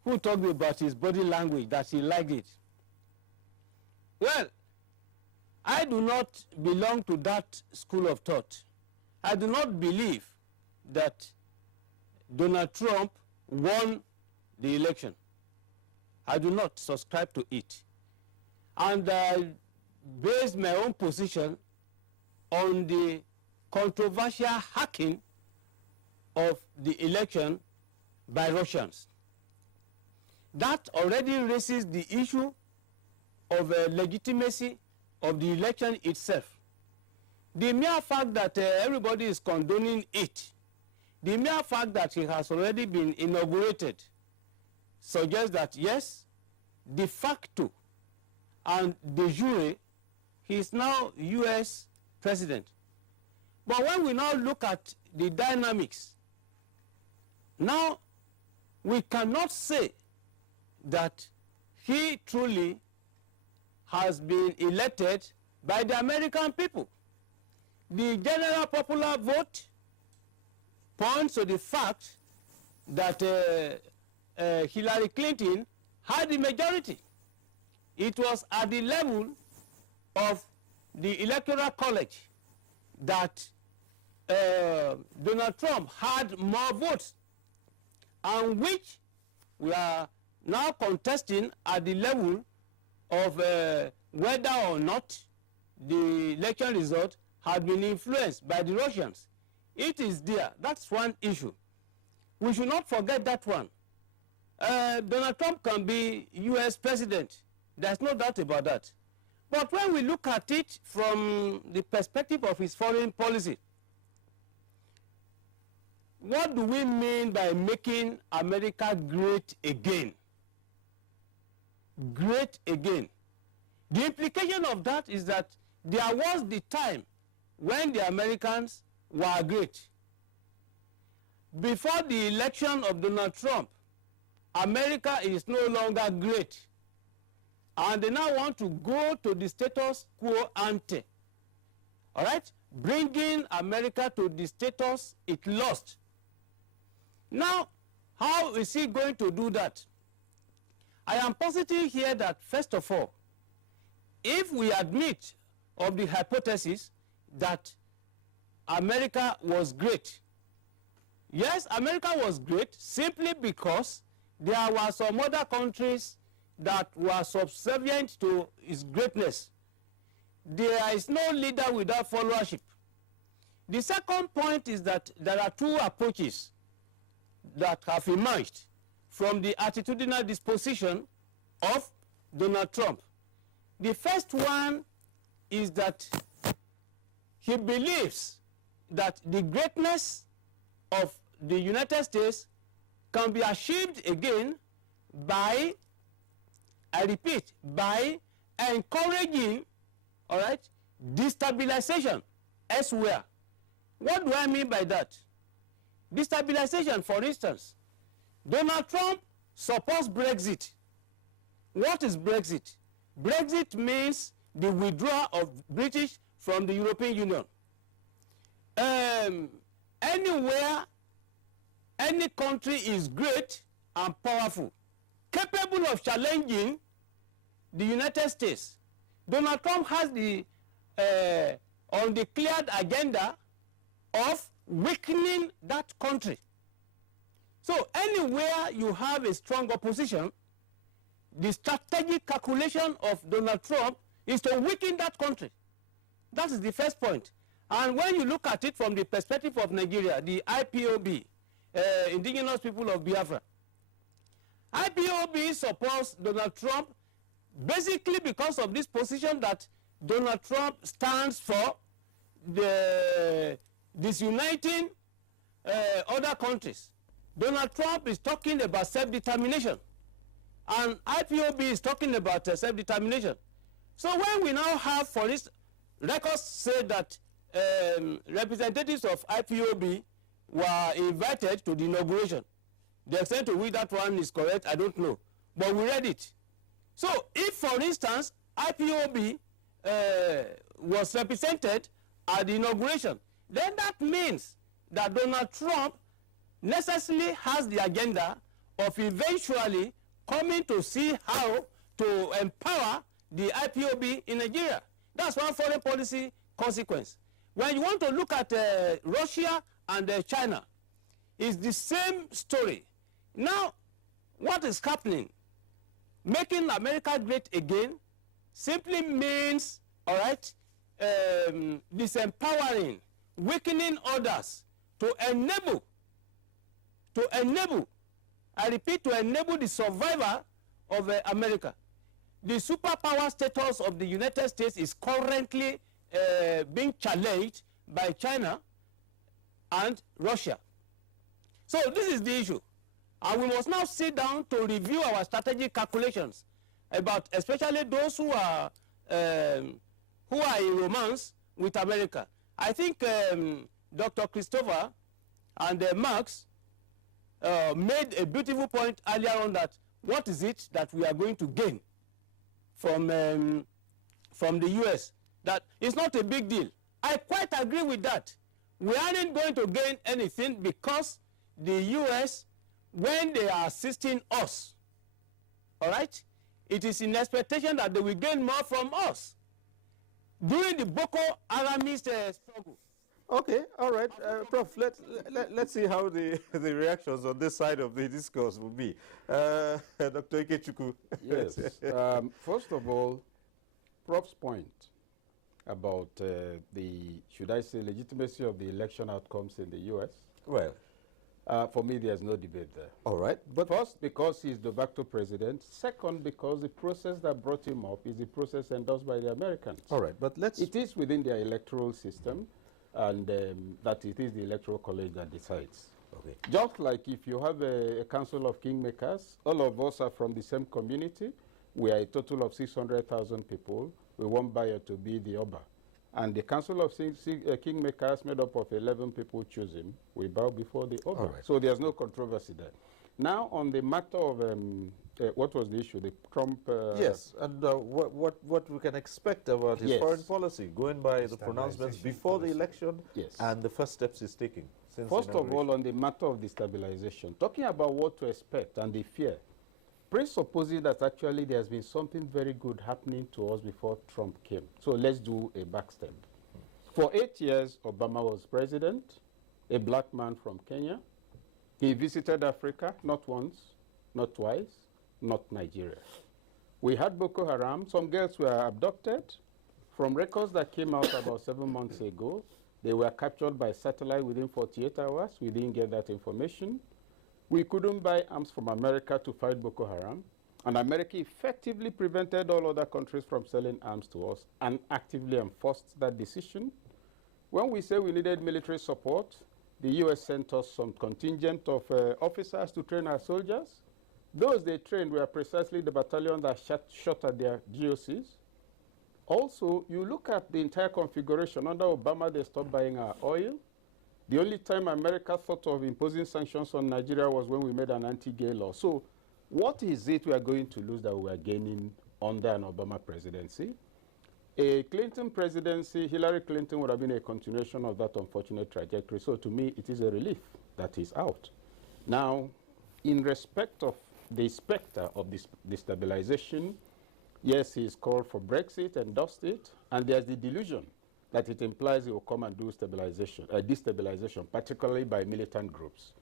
who talked about his body language, that he liked it. Well, I do not belong to that school of thought. I do not believe that Donald Trump won the election. I do not subscribe to it. And I based my own position on the controversial hacking of the election by Russians. That already raises the issue of legitimacy of the election itself. The mere fact that everybody is condoning it, the mere fact that it has already been inaugurated, suggests that yes, de facto and de jure, he is now U.S. president. But when we now look at the dynamics, now we cannot say that he truly has been elected by the American people. The general popular vote points to the fact that Hillary Clinton had the majority. It was at the level of the Electoral College that Donald Trump had more votes, and which we are now contesting at the level of whether or not the election result had been influenced by the Russians. It is there. That's one issue. We should not forget that one. Donald Trump can be U.S. president. There's no doubt about that. But when we look at it from the perspective of his foreign policy, what do we mean by making America great again? Great again. The implication of that is that there was the time when the Americans were great. Before the election of Donald Trump, America is no longer great. And they now want to go to the status quo ante. All right? Bringing America to the status it lost. Now, how is he going to do that? I am positive here that, first of all, if we admit of the hypothesis that America was great, yes, America was great simply because there were some other countries that were subservient to its greatness. There is no leader without followership. The second point is that there are two approaches that have emerged from the attitudinal disposition of Donald Trump. The first one is that he believes that the greatness of the United States can be achieved again by, I repeat, by encouraging, all right, destabilization elsewhere. What do I mean by that? Destabilization, for instance, Donald Trump supports Brexit. What is Brexit? Brexit means the withdrawal of British from the European Union. Anywhere, any country is great and powerful, capable of challenging the United States. Donald Trump has the undeclared agenda of weakening that country. So anywhere you have a strong opposition, the strategic calculation of Donald Trump is to weaken that country. That is the first point. And when you look at it from the perspective of Nigeria, the IPOB, Indigenous People of Biafra, IPOB supports Donald Trump basically because of this position that Donald Trump stands for the disuniting other countries. Donald Trump is talking about self-determination, and IPOB is talking about self-determination. So when we now have, for instance, records say that representatives of IPOB were invited to the inauguration. The extent to which that one is correct, I don't know. But we read it. So if, for instance, IPOB was represented at the inauguration, then that means that Donald Trump necessarily has the agenda of eventually coming to see how to empower the IPOB in Nigeria. That's one foreign policy consequence. When you want to look at Russia and China, it's the same story. Now, what is happening? Making America great again simply means, all right, disempowering, weakening others to enable, I repeat, to enable the survival of America. The superpower status of the United States is currently being challenged by China and Russia. So this is the issue. And we must now sit down to review our strategic calculations about especially those who are in romance with America. I think Dr. Christopher and Marx made a beautiful point earlier on that what is it that we are going to gain from the U.S. That it's not a big deal. I quite agree with that. We aren't going to gain anything because the U.S., when they are assisting us, all right, it is in expectation that they will gain more from us. During the Boko Haramist struggle, Okay, all right, Prof. Let's see how the the reactions on this side of the discourse will be. Dr. Ikechukwu. Yes. First of all, Prof's point about the, should I say, legitimacy of the election outcomes in the U.S. Well, for me, there's no debate there. All right, but first, because he's de facto president. Second, because the process that brought him up is the process endorsed by the Americans. All right, but let's. It is within their electoral system, and that it is the electoral college that decides. Okay. Just like if you have a council of kingmakers, all of us are from the same community. We are a total of 600,000 people. We want Bayo to be the Oba. And the council of kingmakers made up of 11 people choose him. We bow before the Oba. Right. So there's no controversy there. Now on the matter of, what was the issue? The Trump... yes, and what we can expect about his foreign policy, going by the pronouncements before the election and the first steps he's taking. First of all, on the matter of destabilization, talking about what to expect and the fear, presupposing that actually there has been something very good happening to us before Trump came. So let's do a backstep. For 8 years, Obama was president, a black man from Kenya. He visited Africa, not once, not twice, not Nigeria. We had Boko Haram. Some girls were abducted. From records that came out about 7 months ago, they were captured by satellite within 48 hours. We didn't get that information. We couldn't buy arms from America to fight Boko Haram. And America effectively prevented all other countries from selling arms to us and actively enforced that decision. When we say we needed military support, the U.S. sent us some contingent of officers to train our soldiers. Those they trained were precisely the battalion that shot at their GOCs. Also, you look at the entire configuration. Under Obama, they stopped buying our oil. The only time America thought of imposing sanctions on Nigeria was when we made an anti-gay law. So what is it we are going to lose that we are gaining under an Obama presidency? A Clinton presidency, Hillary Clinton would have been a continuation of that unfortunate trajectory. So to me, it is a relief that he's out. Now, in respect of the specter of this destabilization, yes, he's called for Brexit, endorsed it, and there's the delusion that it implies he will come and do destabilization, particularly by militant groups.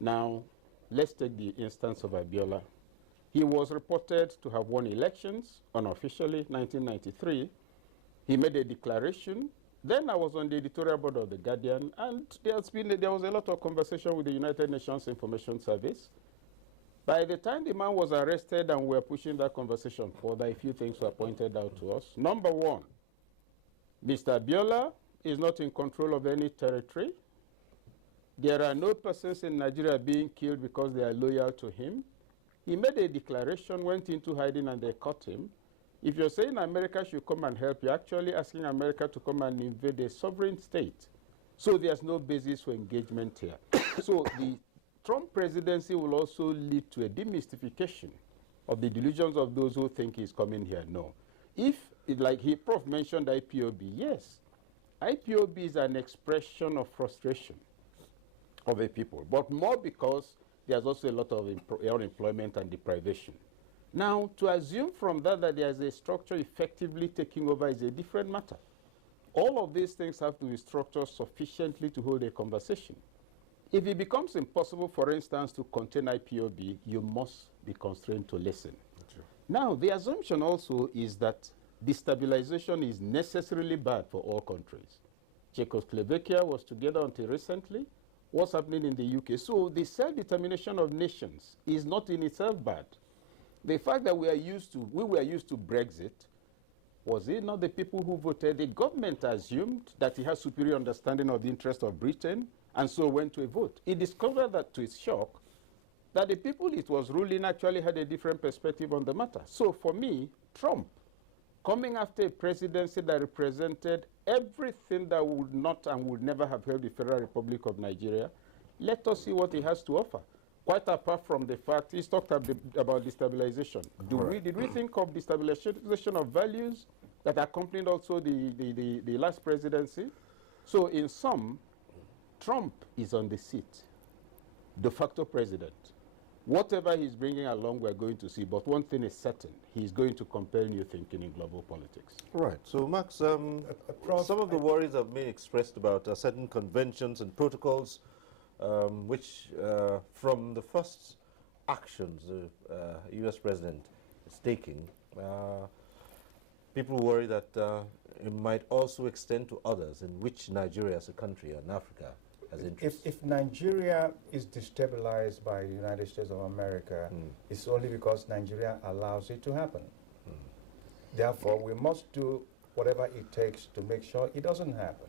Now, let's take the instance of Abiola. He was reported to have won elections unofficially, 1993. He made a declaration. Then I was on the editorial board of The Guardian, and there was a lot of conversation with the United Nations Information Service. By the time the man was arrested and we were pushing that conversation further, a few things were pointed out to us. Number one, Mr. Abiola is not in control of any territory. There are no persons in Nigeria being killed because they are loyal to him. He made a declaration, went into hiding, and they caught him. If you're saying America should come and help, you're actually asking America to come and invade a sovereign state. So there's no basis for engagement here. So the Trump presidency will also lead to a demystification of the delusions of those who think he's coming here. No. If, like Prof mentioned IPOB, yes, IPOB is an expression of frustration of a people, but more because there's also a lot of unemployment and deprivation. Now, to assume from that there's a structure effectively taking over is a different matter. All of these things have to be structured sufficiently to hold a conversation. If it becomes impossible, for instance, to contain IPOB, you must be constrained to listen. True. Now, the assumption also is that destabilization is necessarily bad for all countries. Czechoslovakia was together until recently. What's happening in the UK? So the self-determination of nations is not in itself bad. The fact that we were used to Brexit, was it not the people who voted? The government assumed that it has superior understanding of the interest of Britain, and so went to a vote. It discovered that, to its shock, that the people it was ruling actually had a different perspective on the matter. So for me, Trump, coming after a presidency that represented everything that would not and would never have held the Federal Republic of Nigeria, let us see what he has to offer. Quite apart from the fact, he's talked about destabilization. Did we think of destabilization of values that accompanied also the last presidency? So in sum, Trump is on the seat, de facto president. Whatever he's bringing along, we're going to see. But one thing is certain, he's going to compel new thinking in global politics. Right. So, Max, some of the worries have been expressed about certain conventions and protocols, which, from the first actions the U.S. president is taking, people worry that it might also extend to others, in which Nigeria as a country and Africa has interest. If Nigeria is destabilized by the United States of America, it's only because Nigeria allows it to happen. Therefore, we must do whatever it takes to make sure it doesn't happen.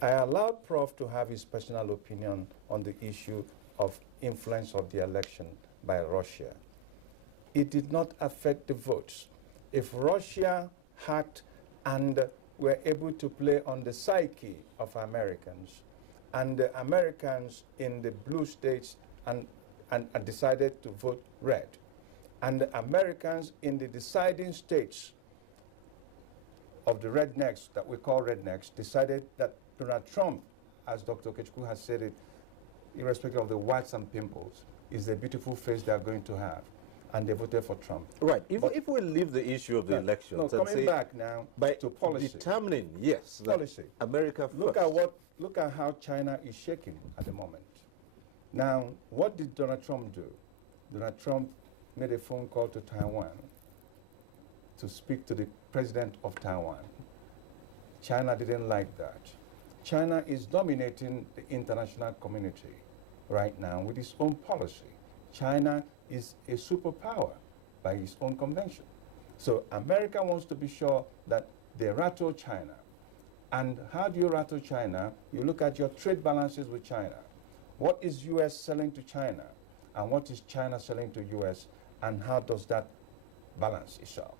I allowed Prof to have his personal opinion on the issue of influence of the election by Russia. It did not affect the votes. If Russia hacked and were able to play on the psyche of Americans, and the Americans in the blue states and decided to vote red, and the Americans in the deciding states of the rednecks, that we call rednecks, decided that Donald Trump, as Dr. Okechukwu has said it, irrespective of the whites and pimples, is the beautiful face they are going to have. And they voted for Trump. Right. If we leave the issue of the elections, and coming back now to policy, determining, yes, policy. America first. Look at how China is shaking at the moment. Now, what did Donald Trump do? Donald Trump made a phone call to Taiwan to speak to the president of Taiwan. China didn't like that. China is dominating the international community right now with its own policy. China is a superpower by its own convention. So America wants to be sure that they rattle China. And how do you rattle China? You look at your trade balances with China. What is US selling to China? And what is China selling to US? And how does that balance itself?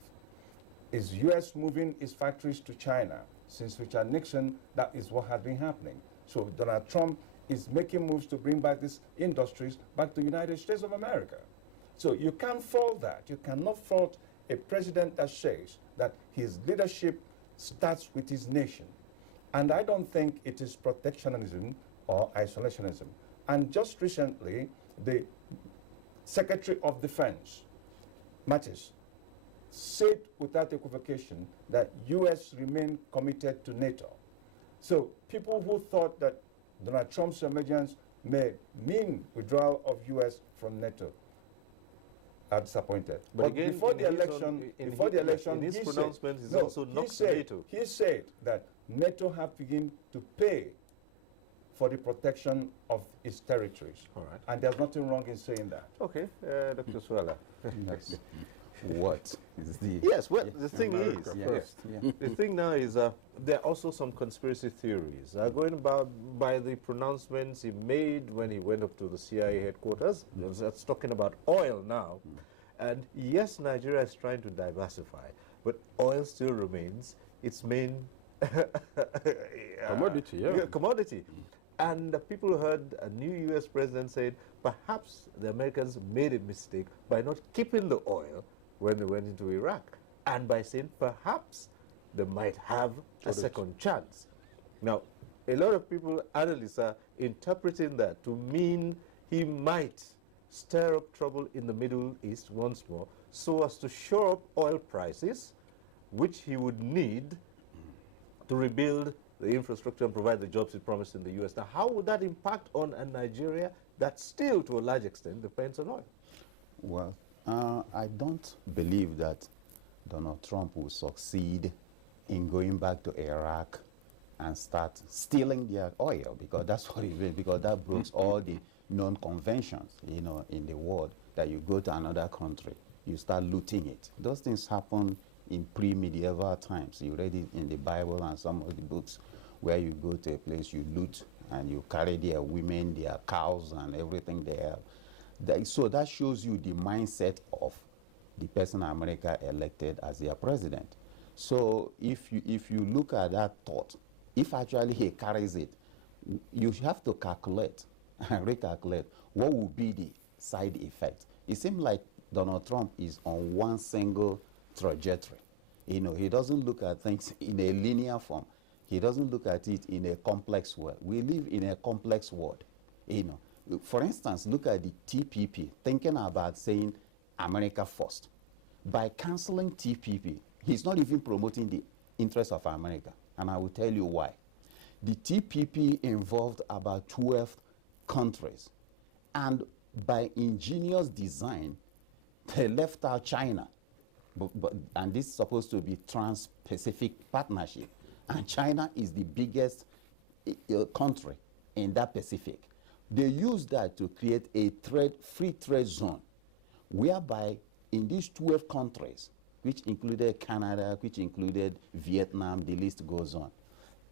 Is US moving its factories to China? Since Richard Nixon, that is what has been happening. So Donald Trump is making moves to bring back these industries back to the United States of America. So you can't fault that. You cannot fault a president that says that his leadership starts with his nation. And I don't think it is protectionism or isolationism. And just recently, the Secretary of Defense, Mattis, said without equivocation that US remain committed to NATO. So people who thought that Donald Trump's emergence may mean withdrawal of US from NATO are disappointed. But again, before the election, his pronouncement is also not NATO. He said that NATO have begun to pay for the protection of its territories. All right. And there's nothing wrong in saying that. Okay, Dr. Swala. What is the... Yes, well, the thing is, the thing now is there are also some conspiracy theories going about by the pronouncements he made when he went up to the CIA headquarters. That's talking about oil now. And yes, Nigeria is trying to diversify, but oil still remains its main commodity. And people heard a new U.S. president say perhaps the Americans made a mistake by not keeping the oil when they went into Iraq, and by saying perhaps they might have a second chance. Now, a lot of people, analysts, are interpreting that to mean he might stir up trouble in the Middle East once more so as to shore up oil prices, which he would need to rebuild the infrastructure and provide the jobs he promised in the U.S. Now, how would that impact on a Nigeria that still, to a large extent, depends on oil? Well, I don't believe that Donald Trump will succeed in going back to Iraq and start stealing their oil, because that's what he will, because that breaks all the known conventions, you know, in the world, that you go to another country, you start looting it. Those things happen in pre-medieval times. You read it in the Bible and some of the books where you go to a place, you loot, and you carry their women, their cows, and everything they have. So that shows you the mindset of the person America elected as their president. So if you look at that thought, if actually he carries it, you have to calculate and recalculate what will be the side effect. It seems like Donald Trump is on one single trajectory. You know, he doesn't look at things in a linear form. He doesn't look at it in a complex world. We live in a complex world. You know, For instance, look at the TPP, thinking about saying America first. By canceling TPP, he's not even promoting the interests of America, and I will tell you why. The TPP involved about 12 countries, and by ingenious design, they left out China. And this is supposed to be trans-Pacific partnership, and China is the biggest country in that Pacific. They used that to create a free trade zone, whereby in these 12 countries, which included Canada, which included Vietnam, the list goes on,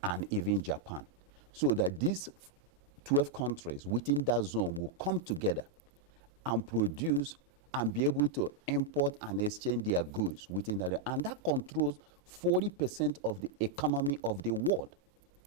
and even Japan, so that these 12 countries within that zone will come together and produce and be able to import and exchange their goods within that. And that controls 40% of the economy of the world,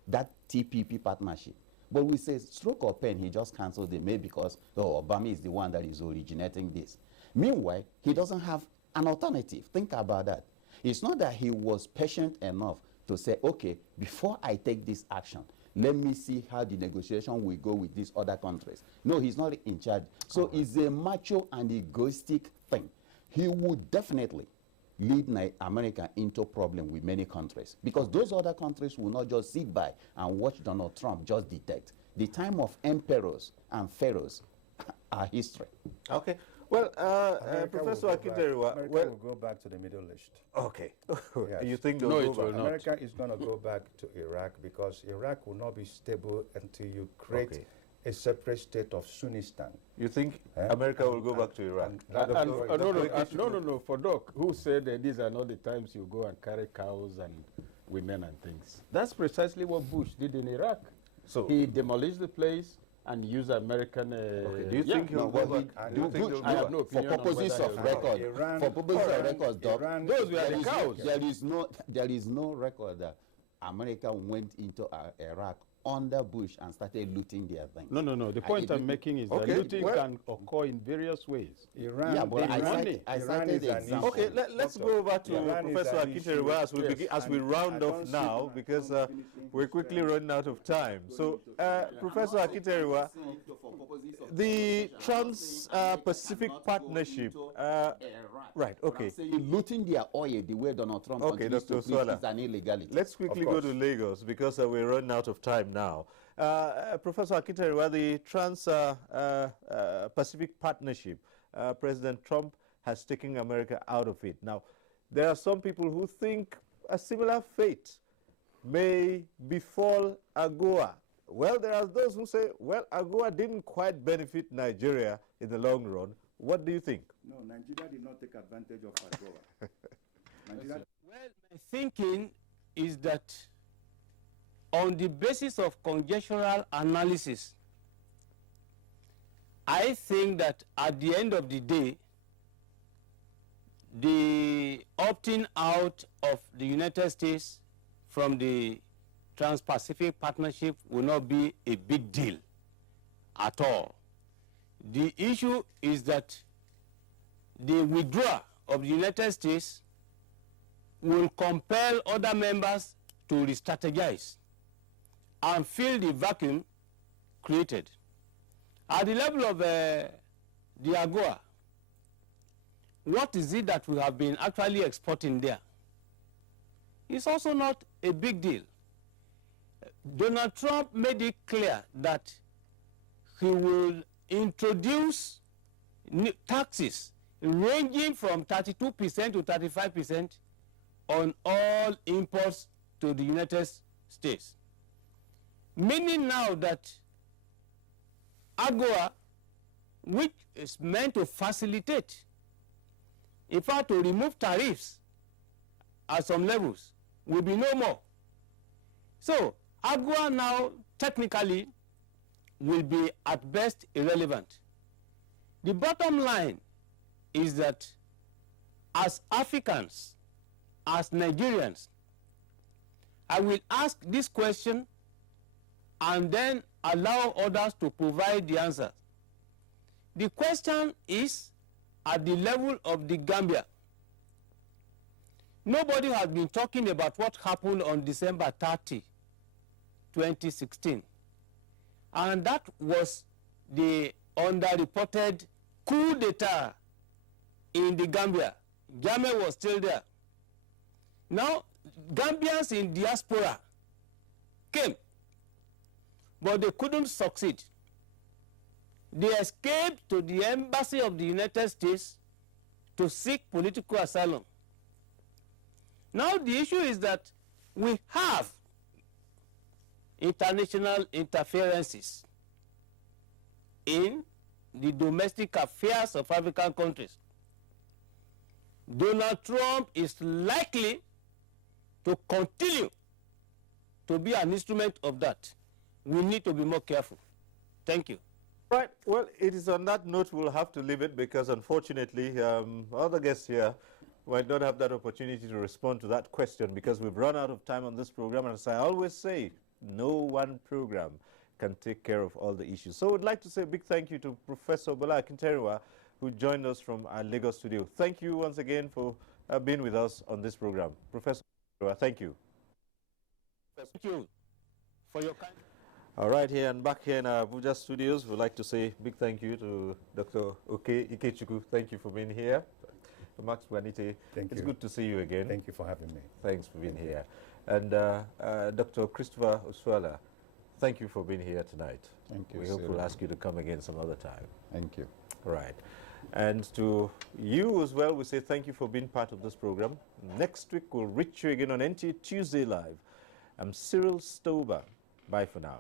that TPP partnership. But we say stroke of pen, he just canceled it, maybe because Obama is the one that is originating this. Meanwhile, he doesn't have an alternative. Think about that. It's not that he was patient enough to say, okay, before I take this action, let me see how the negotiation will go with these other countries. No, he's not in charge. So it's a macho and egoistic thing. He would definitely lead America into problem with many countries, because those other countries will not just sit by and watch Donald Trump just detect. The time of emperors and pharaohs are history. Okay. Well, Professor Akinteriwa, America will go back to the Middle East. Okay. Yes. You think they'll go back? America is going to go back to Iraq, because Iraq will not be stable until you create a separate state of Sunnistan. You think America will go back to Iraq? No. For Doc, who said that these are not the times you go and carry cows and women and things. That's precisely what Bush did in Iraq. So he demolished the place and use American. Do you think he'll go back? Do you think I have no opinion. For purposes of record, for purposes of records, those were the cows. There is no record that America went into Iraq under Bush and started looting their things. No. The point I'm making is that looting can occur in various ways. Iran, yeah, but I cited the example. Okay, let's go over to Professor Akinteriwa as we round off now, because we're quickly running out of time. So, Professor Akinteriwa, the Trans-Pacific Partnership, right, okay. Looting their oil the way Donald Trump continues to preach is an illegality. Let's quickly go to Lagos, because we're running out of time now. Professor Akinteriwa, the Trans-Pacific Partnership, President Trump has taken America out of it. Now, there are some people who think a similar fate may befall AGOA. Well, there are those who say, well, AGOA didn't quite benefit Nigeria in the long run. What do you think? No, Nigeria did not take advantage of AGOA. Well, my thinking is that on the basis of conjectural analysis, I think that at the end of the day, the opting out of the United States from the Trans-Pacific Partnership will not be a big deal at all. The issue is that the withdrawal of the United States will compel other members to re-strategize and fill the vacuum created. At the level of the AGOA, what is it that we have been actually exporting there? It's also not a big deal. Donald Trump made it clear that he will introduce taxes ranging from 32% to 35% on all imports to the United States. Meaning now that AGOA, which is meant to facilitate, in fact to remove tariffs at some levels, will be no more. So AGOA now technically will be at best irrelevant. The bottom line is that as Africans, as Nigerians, I will ask this question and then allow others to provide the answer. The question is at the level of the Gambia. Nobody has been talking about what happened on December 30, 2016. And that was the underreported coup d'etat in the Gambia. Jammeh was still there. Now, Gambians in diaspora came, but they couldn't succeed. They escaped to the embassy of the United States to seek political asylum. Now the issue is that we have international interferences in the domestic affairs of African countries. Donald Trump is likely to continue to be an instrument of that. We need to be more careful. Thank you. Right. Well, it is on that note we'll have to leave it because, unfortunately, other guests here might not have that opportunity to respond to that question because we've run out of time on this program. And as I always say, no one program can take care of all the issues. So I'd like to say a big thank you to Professor Bola Akinteriwa, who joined us from our Lagos studio. Thank you once again for being with us on this program. Professor, thank you. Thank you for your kind. All right, here and back here in our Abuja studios, we'd like to say big thank you to Dr. Oke Ikechukwu. Thank you for being here. Max Wanite, it's good to see you again. Thank you for having me. Thanks for being here. And Dr. Christopher Oswala, thank you for being here tonight. Thank you, We hope Cyril. we'll ask you to come again some other time. Thank you. Right. And to you as well, we say thank you for being part of this program. Next week, we'll reach you again on NTA Tuesday Live. I'm Cyril Stober. Bye for now.